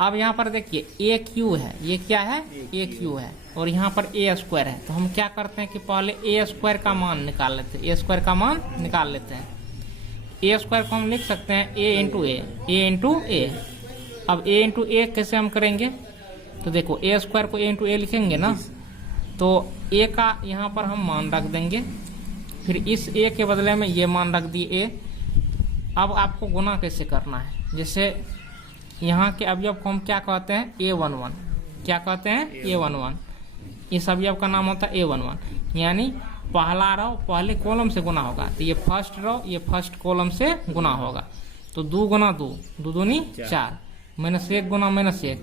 अब यहाँ पर देखिए ए क्यू है, ये क्या है? ए क्यू है, और यहाँ पर ए स्क्वायर है। तो हम क्या करते हैं कि पहले ए स्क्वायर का मान निकाल लेते हैं। ए स्क्वायर का मान निकाल लेते हैं। ए स्क्वायर को हम लिख सकते हैं ए इंटू ए। अब ए इंटू ए कैसे हम करेंगे, तो देखो ए स्क्वायर को ए इंटू ए लिखेंगे ना, तो ए का यहाँ पर हम मान रख देंगे, फिर इस ए के बदले में ये मान रख दिए ए। अब आपको गुना कैसे करना है, जैसे यहाँ के अवयव को हम क्या कहते हैं, A11। क्या कहते हैं, A11। इस अवयव का नाम होता है A11, यानी पहला रो पहले कॉलम से गुना होगा, तो ये फर्स्ट रो ये फर्स्ट कॉलम से गुना होगा। तो 2 गुना 2, 2 दूनी 4, माइनस 1 गुना माइनस 1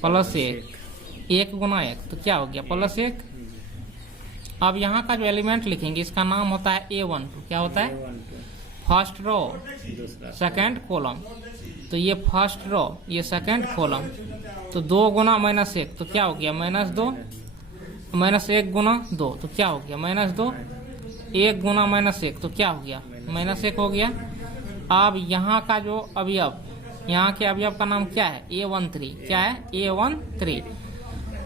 प्लस 1 गुना 1, तो क्या हो गया प्लस 1। अब यहाँ का जो एलिमेंट लिखेंगे इसका नाम होता है A12। क्या होता है, फर्स्ट रो सेकंड कॉलम, तो ये फर्स्ट रो ये सेकंड कॉलम, तो 2 गुना माइनस 1, तो क्या हो गया माइनस 2, माइनस 1 गुना 2, तो क्या हो गया माइनस 2, 1 गुना माइनस 1, तो क्या हो गया माइनस 1 हो गया। अब यहाँ का जो अवयव, यहाँ के अवयव का नाम क्या है, A13। क्या है, A13।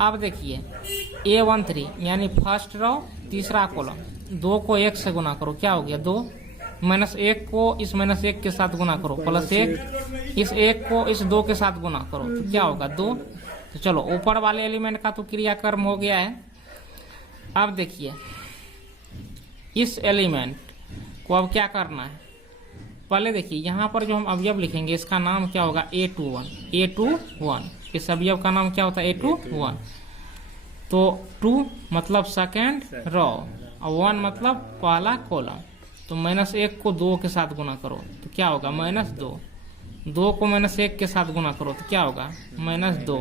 अब देखिए A13 यानी फर्स्ट रो तीसरा कॉलम, 2 को 1 से गुना करो, क्या हो गया 2, माइनस 1 को इस माइनस 1 के साथ गुना करो प्लस 1, इस 1 को इस 2 के साथ गुना करो, तो क्या होगा 2। तो चलो ऊपर वाले एलिमेंट का तो क्रियाकर्म हो गया है। अब देखिए इस एलिमेंट को अब क्या करना है, पहले देखिए यहाँ पर जो हम अवयव लिखेंगे इसका नाम क्या होगा, A21। इस अवयव का नाम क्या होता है, A21। तो 2 मतलब सेकेंड रो और 1 मतलब पहला कॉलम, तो माइनस 1 को 2 के साथ गुना करो, तो क्या होगा माइनस 2, 2 को माइनस 1 के साथ गुना करो, तो क्या होगा माइनस 2,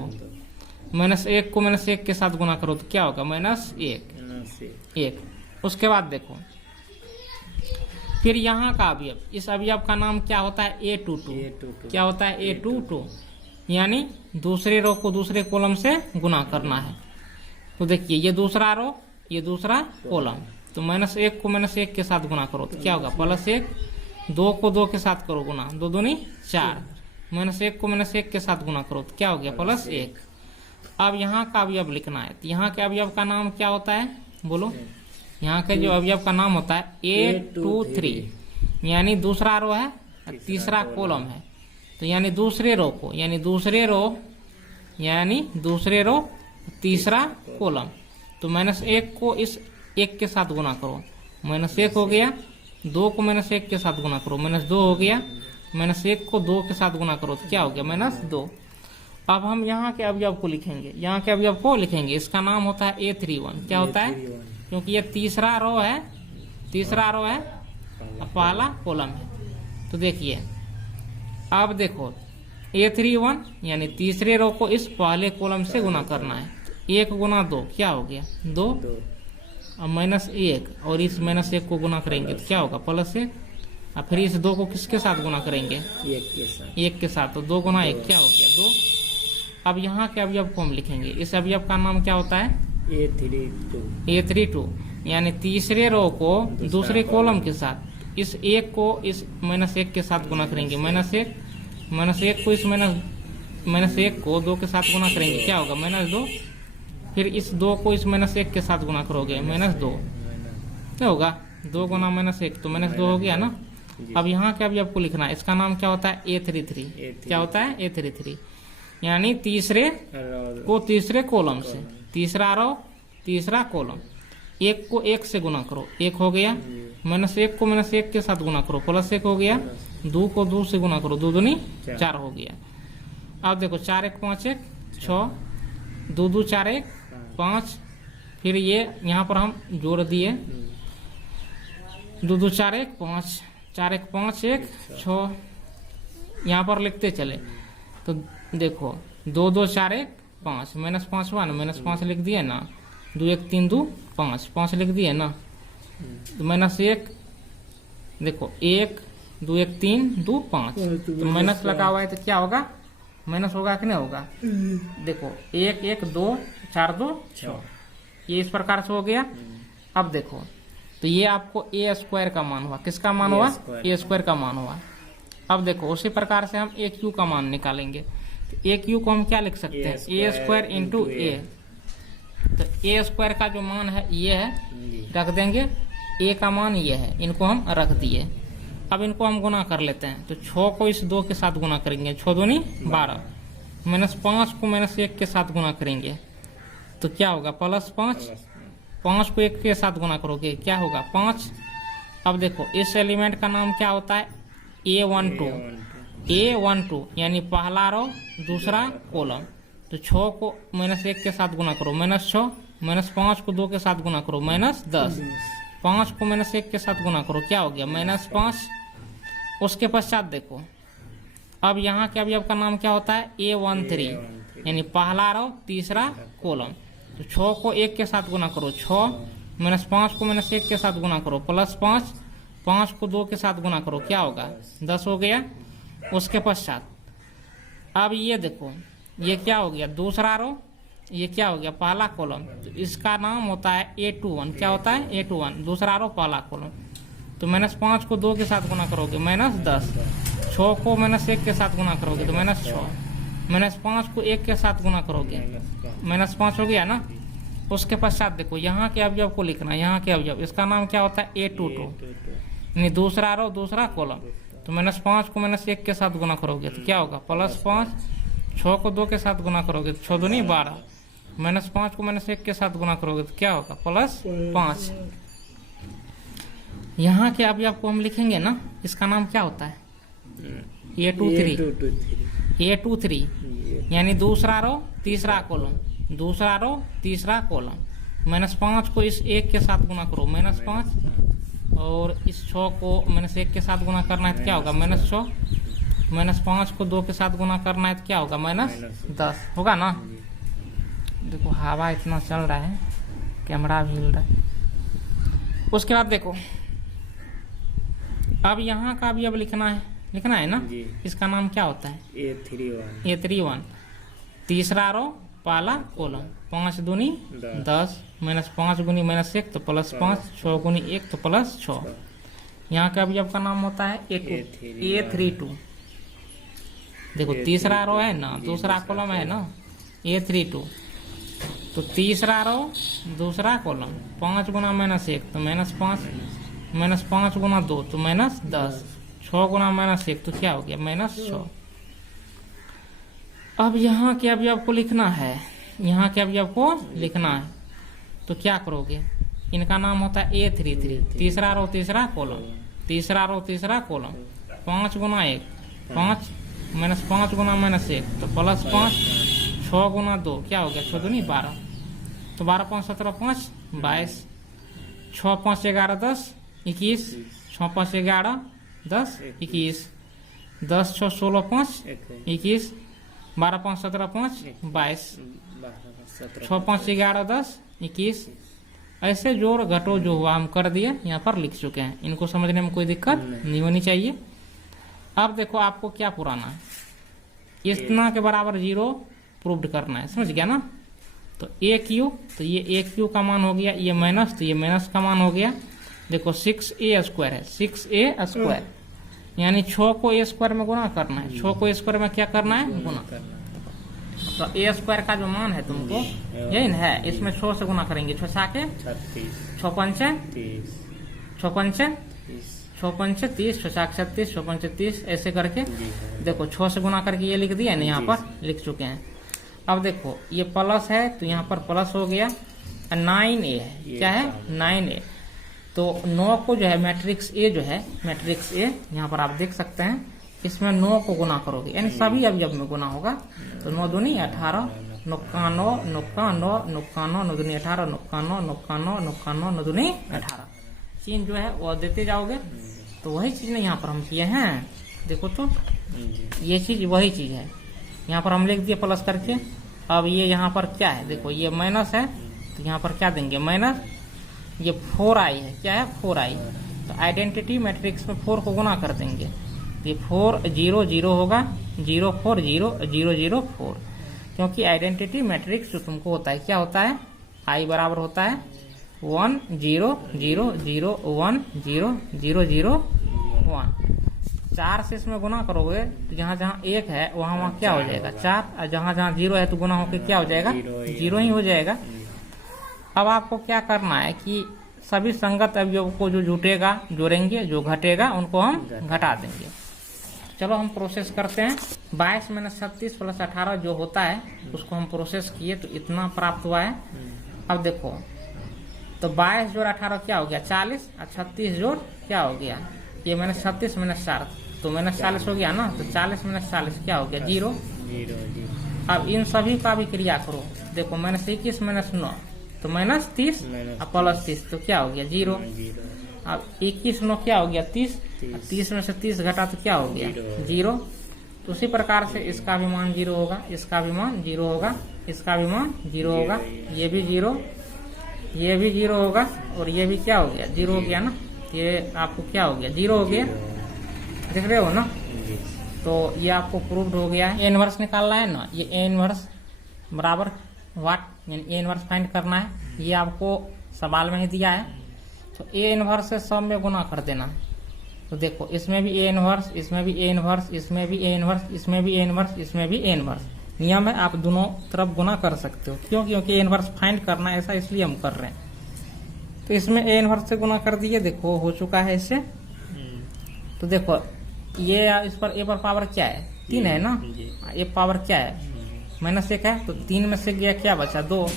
माइनस 1 को माइनस 1 के साथ गुना करो, तो क्या होगा माइनस 1। उसके बाद देखो फिर यहाँ का अवयव, इस अवयव का नाम क्या होता है, A22। क्या होता है, A22, यानी दूसरे रो को दूसरे कॉलम से गुना करना है। तो देखिए ये दूसरा रो ये दूसरा कॉलम, तो माइनस 1 को माइनस 1 के साथ गुना करो, तो क्या होगा प्लस 1, 2 को 2 के साथ करो गुना, 2 दूनी 4, माइनस 1 को माइनस 1 के साथ गुना करो, तो क्या हो गया प्लस 1। अब यहाँ का अवयव लिखना है, तो यहाँ के अवयव का नाम क्या होता है, बोलो। यहाँ के जो अवयव का नाम होता है A23, यानी दूसरा रो है तीसरा कॉलम है, तो यानी दूसरे रो को यानी दूसरे रो तीसरा कॉलम, तो माइनस 1 को इस 1 के साथ गुना करो, माइनस 1 हो गया, 2 को माइनस 1 के साथ गुना करो, माइनस 2 हो गया, माइनस 1 को 2 के साथ गुना करो, तो क्या हो गया माइनस 2। अब हम यहाँ के अवयव को लिखेंगे, यहाँ के अवयव को लिखेंगे, इसका नाम होता है A31। क्या होता है, क्योंकि ये तीसरा रो है पहला कॉलम है। तो देखिए अब देखो A31 यानी तीसरे रो को इस पहले कॉलम से गुना करना है, 1 गुना 2 क्या हो गया 2, अब माइनस 1 और इस माइनस 1 को गुना करेंगे तो क्या होगा प्लस 1, और फिर इस 2 को किसके साथ गुना करेंगे 1 के साथ, तो 2 गुना 1 क्या हो गया 2। अब यहाँ के अवयव को हम लिखेंगे, इस अवयव का नाम क्या होता है A32, यानी तीसरे रो को दूसरे कॉलम के साथ इस 1 को इस माइनस 1 के साथ गुना करेंगे, माइनस 1 को इस माइनस 1 को 2 के साथ गुना करेंगे, क्या होगा माइनस 2, फिर इस 2 को इस माइनस 1 के साथ गुना करोगे माइनस 2, क्या होगा 2 गुना माइनस 1, तो माइनस 2 हो गया ना। अब यहाँ के अवयव को लिखना है, इसका नाम क्या होता है A33। क्या होता है A33, यानी तीसरे को तीसरे कॉलम से, तीसरा रो तीसरा कॉलम, 1 को 1 से गुना करो 1 हो गया, माइनस 1 को माइनस 1 के साथ गुना करो प्लस 1 हो गया, 2 को 2 से गुना करो 2 दूनी 4 हो गया। अब देखो 4 1 5 1 6, 2 2 4 1 5, फिर ये यहाँ पर हम जोड़ दिए 2 2 4 1 5, 4 1 5 1 6, यहाँ पर लिखते चले तो देखो 2 2 4 1 5 माइनस 5 1 माइनस 5 लिख दिए ना, 2 1 3 2 5 5 लिख दिए ना, तो माइनस 1 देखो 1 2 1 3 2 5, तो माइनस लगा हुआ है तो क्या होगा माइनस होगा कि नहीं होगा, देखो 1 1 2 4 2 6, ये इस प्रकार से हो गया। अब देखो तो ये आपको A स्क्वायर का मान हुआ, किसका मान हुआ A स्क्वायर का मान हुआ। अब देखो उसी प्रकार से हम AQ का मान निकालेंगे, तो AQ को हम क्या लिख सकते हैं A स्क्वायर इंटू A, तो A स्क्वायर का जो मान है ये है, रख देंगे, A का मान ये है, इनको हम रख दिए। अब इनको हम गुना कर लेते हैं, तो 6 को इस 2 के साथ गुना करेंगे, 6 दूनी 12, -5 को -1 के साथ गुना करेंगे तो क्या होगा +5, 5 को 1 के साथ गुना करोगे क्या होगा 5। अब देखो इस एलिमेंट का नाम क्या होता है A12 यानी पहला रो दूसरा कॉलम। तो 6 को -1 के साथ गुना करो -6, -5 को 2 के साथ गुना करो -10, 5 को -1 के साथ गुना करो क्या हो गया -5। उसके पश्चात देखो अब यहाँ के अवयव का नाम क्या होता है A13 यानी पहला रो तीसरा कॉलम। तो 6 को 1 के साथ गुना करो 6, -5 को -1 के साथ गुना करो +5, 5 को 2 के साथ गुना करो क्या होगा 10 हो गया। उसके पश्चात अब ये देखो ये क्या हो गया दूसरा रो, ये क्या हो गया पहला कॉलम। तो इसका नाम होता है A21, क्या होता है A21 दूसरा रो पहला कॉलम। तो -5 को 2 के साथ गुना करोगे -10, 6 को -1 के साथ गुना करोगे तो -6, -5 को 1 के साथ गुना करोगे -5 हो गया ना। उसके पश्चात देखो यहाँ के अवयव को लिखना, यहाँ के अवयव इसका नाम क्या होता है A22 यानी दूसरा रो दूसरा कॉलम। तो -5 को -1 के साथ गुना करोगे तो क्या होगा +5, 6 को 2 के साथ गुना करोगे तो 6 दूनी 12, -5 को -1 के साथ गुना करोगे तो क्या होगा +5। यहाँ के अवयव को हम लिखेंगे ना, इसका नाम क्या होता है A23 यानी दूसरा रो तीसरा कॉलम, दूसरा रो तीसरा कॉलम। -5 को इस 1 के साथ गुना करो -5, और इस 6 को -1 के साथ गुना करना है तो क्या होगा -6, -5 को 2 के साथ गुना करना है तो क्या होगा -10 होगा ना। देखो हवा इतना चल रहा है, कैमरा भी हिल रहा है। उसके बाद देखो अब यहाँ का भी अब लिखना है ना जी। इसका नाम क्या होता है A31 तीसरा रो पहला कॉलम, 5 दूनी 10, -5 गुनी -1 तो +5, 6 गुनी 1 तो +6। यहाँ का अवयव का नाम होता है A32। देखो तीसरा रो है ना दूसरा कॉलम है ना A32, तो तीसरा रो दूसरा कॉलम 5 गुना -1 तो -5, -5 गुना 2 तो -10, 6 गुना -1 तो क्या हो गया -6। अब यहाँ के अवयव को लिखना है, यहाँ के अवयव को लिखना है तो क्या करोगे, इनका नाम होता है A33 तीसरा रो तीसरा कॉलम, तीसरा रो तीसरा कॉलम, 5 गुना 1 5, -5 गुना -1 तो +5, 6 गुना 2 क्या हो गया 6 दूनी 12, तो 12 5 17 5 22, 6 5 11 10 21, 6 5 11 10 21, 10 6 16 5 21, 12 5 17 5 22, 6 5 11 10 21। ऐसे जोड़ घटो जो हुआ हम कर दिए, यहाँ पर लिख चुके हैं। इनको समझने में कोई दिक्कत नहीं होनी चाहिए। अब देखो आपको क्या पुराना है, इतना के बराबर 0 प्रूव्ड करना है, समझ गया ना। तो AQ, तो ये AQ का मान हो गया, ये माइनस तो ये माइनस का मान हो गया। देखो 6A² है, 6A² यानी 6 को A² में गुना करना है, 6 को A² में क्या करना है गुना। तो A² का जो मान है तुमको यही है, इसमें 6 से गुना करेंगे, 6 साके 6 पंचे 6 पंचे 6 पंचे 30, 6 साके 36, 6 पंचे 30, ऐसे करके देखो 6 से गुना करके ये लिख दिया ना, यहाँ पर लिख चुके हैं। अब देखो ये प्लस है तो यहाँ पर प्लस हो गया, 9A है, क्या है 9A। तो 9 को जो है मैट्रिक्स A जो है, मैट्रिक्स A यहाँ पर आप देख सकते हैं, इसमें 9 को गुना करोगे यानी सभी अवयव में गुना होगा। तो 9 दूनी 18, 99 99 99 9 दूनी 18, 99 99 99 9 दूनी 18। चीन जो है वो देते जाओगे, तो वही चीज ने यहाँ पर हम किए हैं। देखो तो ये चीज वही चीज है, यहाँ पर हम लिख दिए प्लस करके। अब ये यहाँ पर क्या है, देखो ये माइनस है तो यहाँ पर क्या देंगे माइनस। ये 4i है, क्या है 4i। तो आइडेंटिटी मैट्रिक्स में 4 को गुना कर देंगे, ये 4 0 0 होगा, 0 4 0 0 0 4। क्योंकि आइडेंटिटी मैट्रिक्स जो तुमको होता है क्या होता है, i बराबर होता है 1 0 0 0 1 0 0 0 1। 4 से इसमें गुना करोगे तो जहाँ जहाँ 1 है वहाँ क्या हो जाएगा 4, और जहाँ जहाँ 0 है तो गुना होकर क्या हो जाएगा 0 ही हो जाएगा। अब आपको क्या करना है कि सभी संगत अवयव को जो जुटेगा जोड़ेंगे, जो घटेगा उनको हम घटा देंगे। चलो हम प्रोसेस करते हैं। 22 - 36 + 18 जो होता है उसको हम प्रोसेस किए तो इतना प्राप्त हुआ है। अब देखो तो 22 जोड़ 18 क्या हो गया 40, और 36 जोड़ क्या हो गया ये -36 - 4 तो -40 हो गया ना। तो 40 - 40 क्या हो गया 0। अब इन सभी का भी क्रिया करो। देखो -21 - 9 तो -30 और +30 तो क्या हो गया 0। अब 21 9 क्या हो गया 30, 30 में से 30 घटा तो क्या हो गया 0। तो उसी प्रकार से इसका भी मान 0 होगा, इसका भी मान 0 होगा, इसका भी मान 0 होगा, ये भी 0, ये भी 0 होगा और ये भी क्या हो गया 0 हो गया ना। ये आपको क्या हो गया 0 हो गया, देख रहे हो ना। तो ये आपको प्रूव्ड हो गया है। ए इनवर्स निकालना है ना, ये ए इनवर्स बराबर व्हाट, यानी ए इनवर्स फाइंड करना है। ये आपको सवाल में ही दिया है। तो ए इनवर्स से सब में गुना कर देना। तो देखो इसमें भी ए इनवर्स, इसमें भी ए इनवर्स, इसमें भी ए इनवर्स, इसमें भी ए इनवर्स, इसमें भी ए इनवर्स। नियम है आप दोनों तरफ गुना कर सकते हो। क्यों? क्योंकि ए इनवर्स फाइंड करना है, ऐसा इसलिए हम कर रहे हैं। तो इसमें ए इनवर्स से गुना कर दिए, देखो हो चुका है इससे। तो देखो ये इस पर ए पर पावर क्या है 3 है ना, ए पावर क्या है -1 है। तो 3 में से गया क्या बचा 2,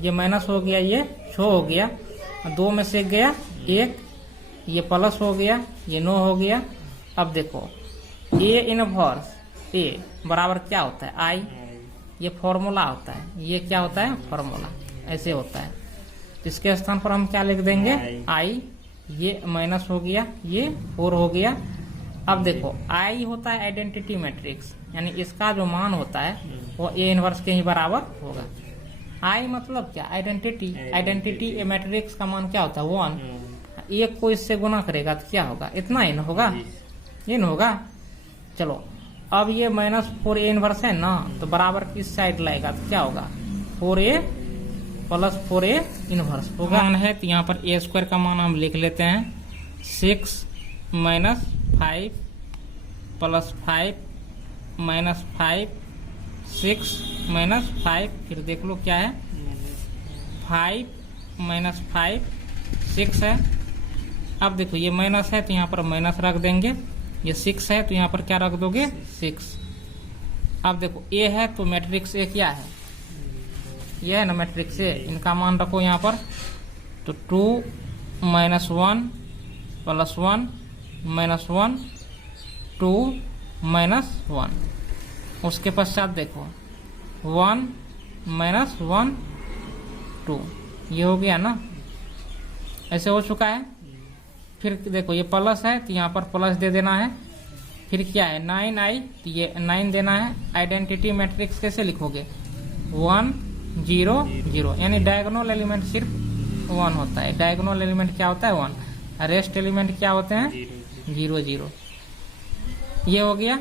ये माइनस हो गया, ये 6 हो गया, 2 में से गया 1, ये प्लस हो गया, ये 9 हो गया। अब देखो ए इनवर्स ए बराबर क्या होता है आई, ये फॉर्मूला होता है, ये क्या होता है फॉर्मूला, ऐसे होता है। तो इसके स्थान पर हम क्या लिख देंगे आई, ये माइनस हो गया, ये 4 हो गया। अब देखो आई होता है आइडेंटिटी मैट्रिक्स, यानी इसका जो मान होता है वो ए इनवर्स के ही बराबर होगा। आई मतलब क्या आइडेंटिटी, आइडेंटिटी मैट्रिक्स का मान क्या होता है 1। एक को इससे गुना करेगा तो क्या होगा इतना ही न होगा, ये न होगा। चलो अब ये -4 ए इनवर्स है ना, तो बराबर किस साइड लाएगा तो क्या होगा 4a + 4a इनवर्स होगा है। तो यहाँ पर a² का मान हम लिख लेते हैं 6 - 5 + 5 -5 6 - 5, फिर देख लो क्या है 5 - 5 6 है। अब देखो ये माइनस है तो यहाँ पर माइनस रख देंगे, ये 6 है तो यहाँ पर क्या रख दोगे 6। अब देखो ए है तो मैट्रिक्स ए क्या है, ये है ना मैट्रिक्स ए, इनका मान रखो यहाँ पर। तो 2 - 1 + 1 -1 2 - 1, उसके पश्चात देखो 1 - 1 2, ये हो गया ना, ऐसे हो चुका है। फिर देखो ये प्लस है तो यहाँ पर प्लस दे देना है। फिर क्या है 9i, तो ये 9 देना है। आइडेंटिटी मैट्रिक्स कैसे लिखोगे 1 0 0, यानी डायगोनल एलिमेंट सिर्फ 1 होता है। डायगोनल एलिमेंट क्या होता है 1, रेस्ट एलिमेंट क्या होते हैं 0 0। ये हो गया।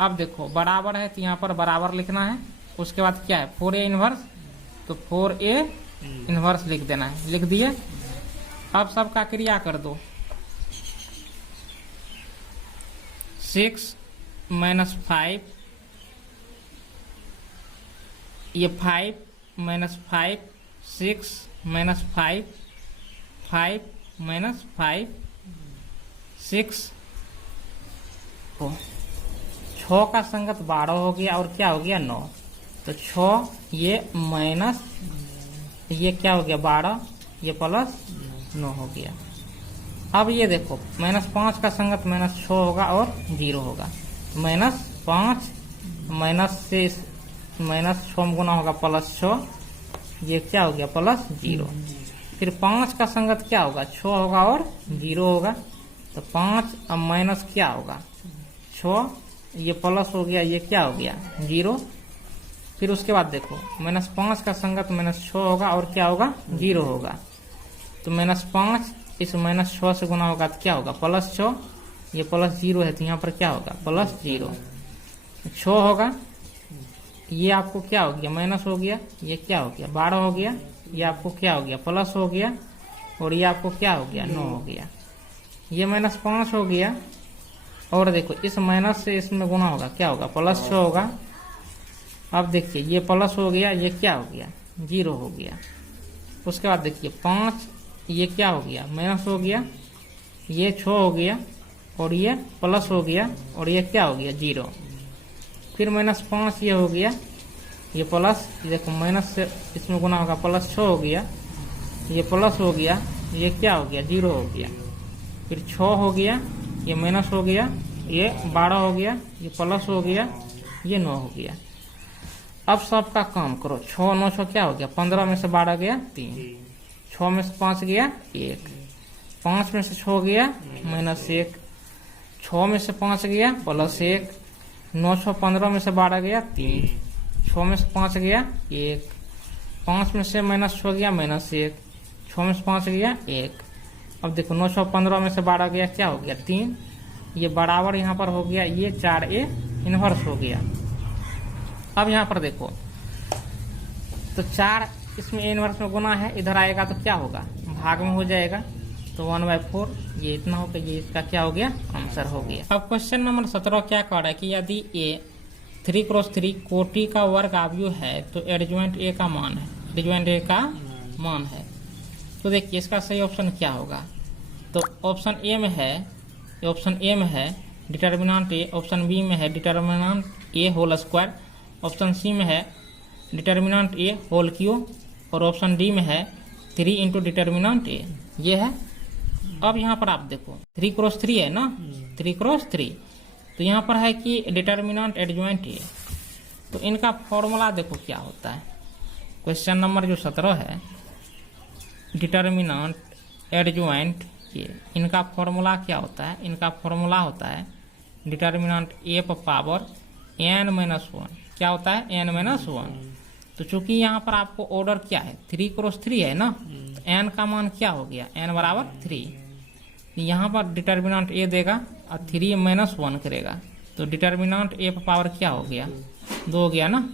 अब देखो बराबर है तो यहाँ पर बराबर लिखना है। उसके बाद क्या है 4a इनवर्स, तो 4a इनवर्स लिख देना है, लिख दिए। अब सबका क्रिया कर दो 6 - 5, ये 5 - 5 6 - 5 5 - 5 6 को 6 का संगत 12 हो गया और क्या हो गया 9। तो 6 ये माइनस ये क्या हो गया 12, ये प्लस 9 हो गया। अब ये देखो -5 का संगत -6 होगा और 0 होगा। -5 माइनस से -6 में गुना होगा +6, ये क्या हो गया +0। फिर 5 का संगत क्या होगा 6 होगा और 0 होगा। तो 5 अब माइनस क्या होगा 6, ये प्लस हो गया, ये क्या हो गया 0। फिर उसके बाद देखो -5 का संगत -6 होगा और क्या होगा 0 होगा। तो -5 इस -6 से गुना होगा तो क्या होगा +6, ये +0 है तो यहाँ पर क्या होगा +0। 6 होगा, ये आपको क्या हो गया माइनस हो गया, ये क्या हो गया 12 हो गया, ये आपको क्या हो गया प्लस हो गया और ये आपको क्या हो गया 9 हो गया। ये -5 हो गया और देखो इस माइनस से इसमें गुना होगा क्या होगा +6 होगा। अब देखिए ये प्लस हो गया, ये क्या हो गया 0 हो गया। उसके बाद देखिए 5 ये क्या हो गया, माइनस हो गया, ये 6 हो गया और ये प्लस हो गया और ये क्या हो गया 0। फिर -5 ये हो गया, ये प्लस, देखो माइनस से इसमें गुना होगा, +6 हो गया, ये प्लस हो गया, ये क्या हो गया 0 हो गया। फिर 6 हो गया, ये माइनस हो गया, ये 12 हो गया, ये प्लस हो गया, ये 9 हो गया। अब सबका काम करो, 6 9 6 क्या हो गया, 15 में से 12 गया 3, 6 में से 5 गया 1, 5 में से 6 गया -1, 6 में से 5 गया +1, 9 6 15 में से 12 गया 3, 6 में से 5 गया 1, 5 में से -6 गया -1, 6 में से 5 गया 1। अब देखो 9 6 15 में से 12 गया क्या हो गया 3, ये बराबर यहाँ पर हो गया, ये 4a इनवर्स हो गया। अब यहाँ पर देखो तो 4 इसमें a इनवर्स में गुना है, इधर आएगा तो क्या होगा, भाग में हो जाएगा, तो 1/4 ये इतना हो गया, ये इसका क्या हो गया आंसर हो गया। अब क्वेश्चन नंबर 17 क्या कह रहा है कि यदि a 3x3 कोटि का वर्ग आव्यूह है तो एडजॉइंट a का मान है, एडजॉइंट a का मान है। तो देखिए इसका सही ऑप्शन क्या होगा, तो ऑप्शन ए में है, ऑप्शन ए में है डिटर्मिनेंट ए, ऑप्शन बी में है डिटर्मिनेंट ए होल स्क्वायर, ऑप्शन सी में है डिटर्मिनेंट ए होल क्यूब और ऑप्शन डी में है 3 इंटू डिटर्मिनेंट ए, ये है। अब यहाँ पर आप देखो 3x3 है ना, 3x3, तो यहाँ पर है कि डिटर्मिनेंट एडजॉइंट ए, तो इनका फॉर्मूला देखो क्या होता है। क्वेश्चन नंबर जो 17 है, डिटर्मिनेंट एडजॉइंट ए, इनका फॉर्मूला क्या होता है, इनका फॉर्मूला होता है डिटर्मिनेंट ए पर पावर n-1, क्या होता है n-1। तो चूंकि यहाँ पर आपको ऑर्डर क्या है 3x3 है ना, तो n का मान क्या हो गया, n बराबर 3, यहाँ पर डिटर्मिनेंट ए देगा और 3-1 करेगा, तो डिटर्मिनेंट ए पर पावर क्या हो गया 2 हो गया ना।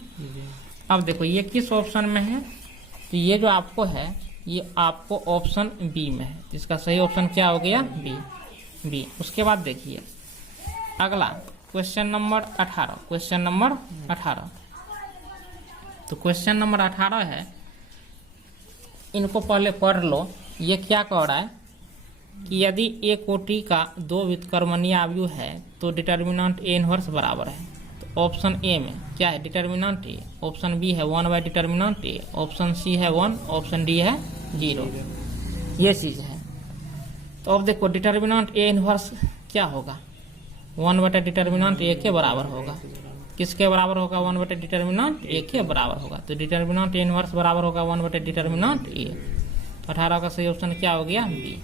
अब देखो ये किस ऑप्शन में है, तो ये जो आपको है ये आपको ऑप्शन बी में है, तो इसका सही ऑप्शन क्या हो गया बी। उसके बाद देखिए अगला क्वेश्चन नंबर 18, क्वेश्चन नंबर 18, तो क्वेश्चन नंबर 18 है, इनको पहले पढ़ लो। ये क्या कह रहा है कि यदि ए कोटि का 2 व्युत्क्रमणीय आव्यूह है तो डिटर्मिनेंट ए इनवर्स बराबर है। तो ऑप्शन ए में क्या है डिटर्मिनेंट ए, ऑप्शन बी है 1/डिटर्मिनेंट ए, ऑप्शन सी है 1, ऑप्शन डी है 0, ये चीज है। तो अब देखो डिटर्मिनेंट ए इनवर्स क्या होगा, 1/डिटर्मिनेंट ए के बराबर होगा, किसके बराबर होगा 1/डिटर्मिनेंट ए के बराबर होगा, तो डिटर्मिनेंट ए इनवर्स बराबर होगा 1/डिटर्मिनेंट ए। 18 का सही ऑप्शन क्या हो गया बी।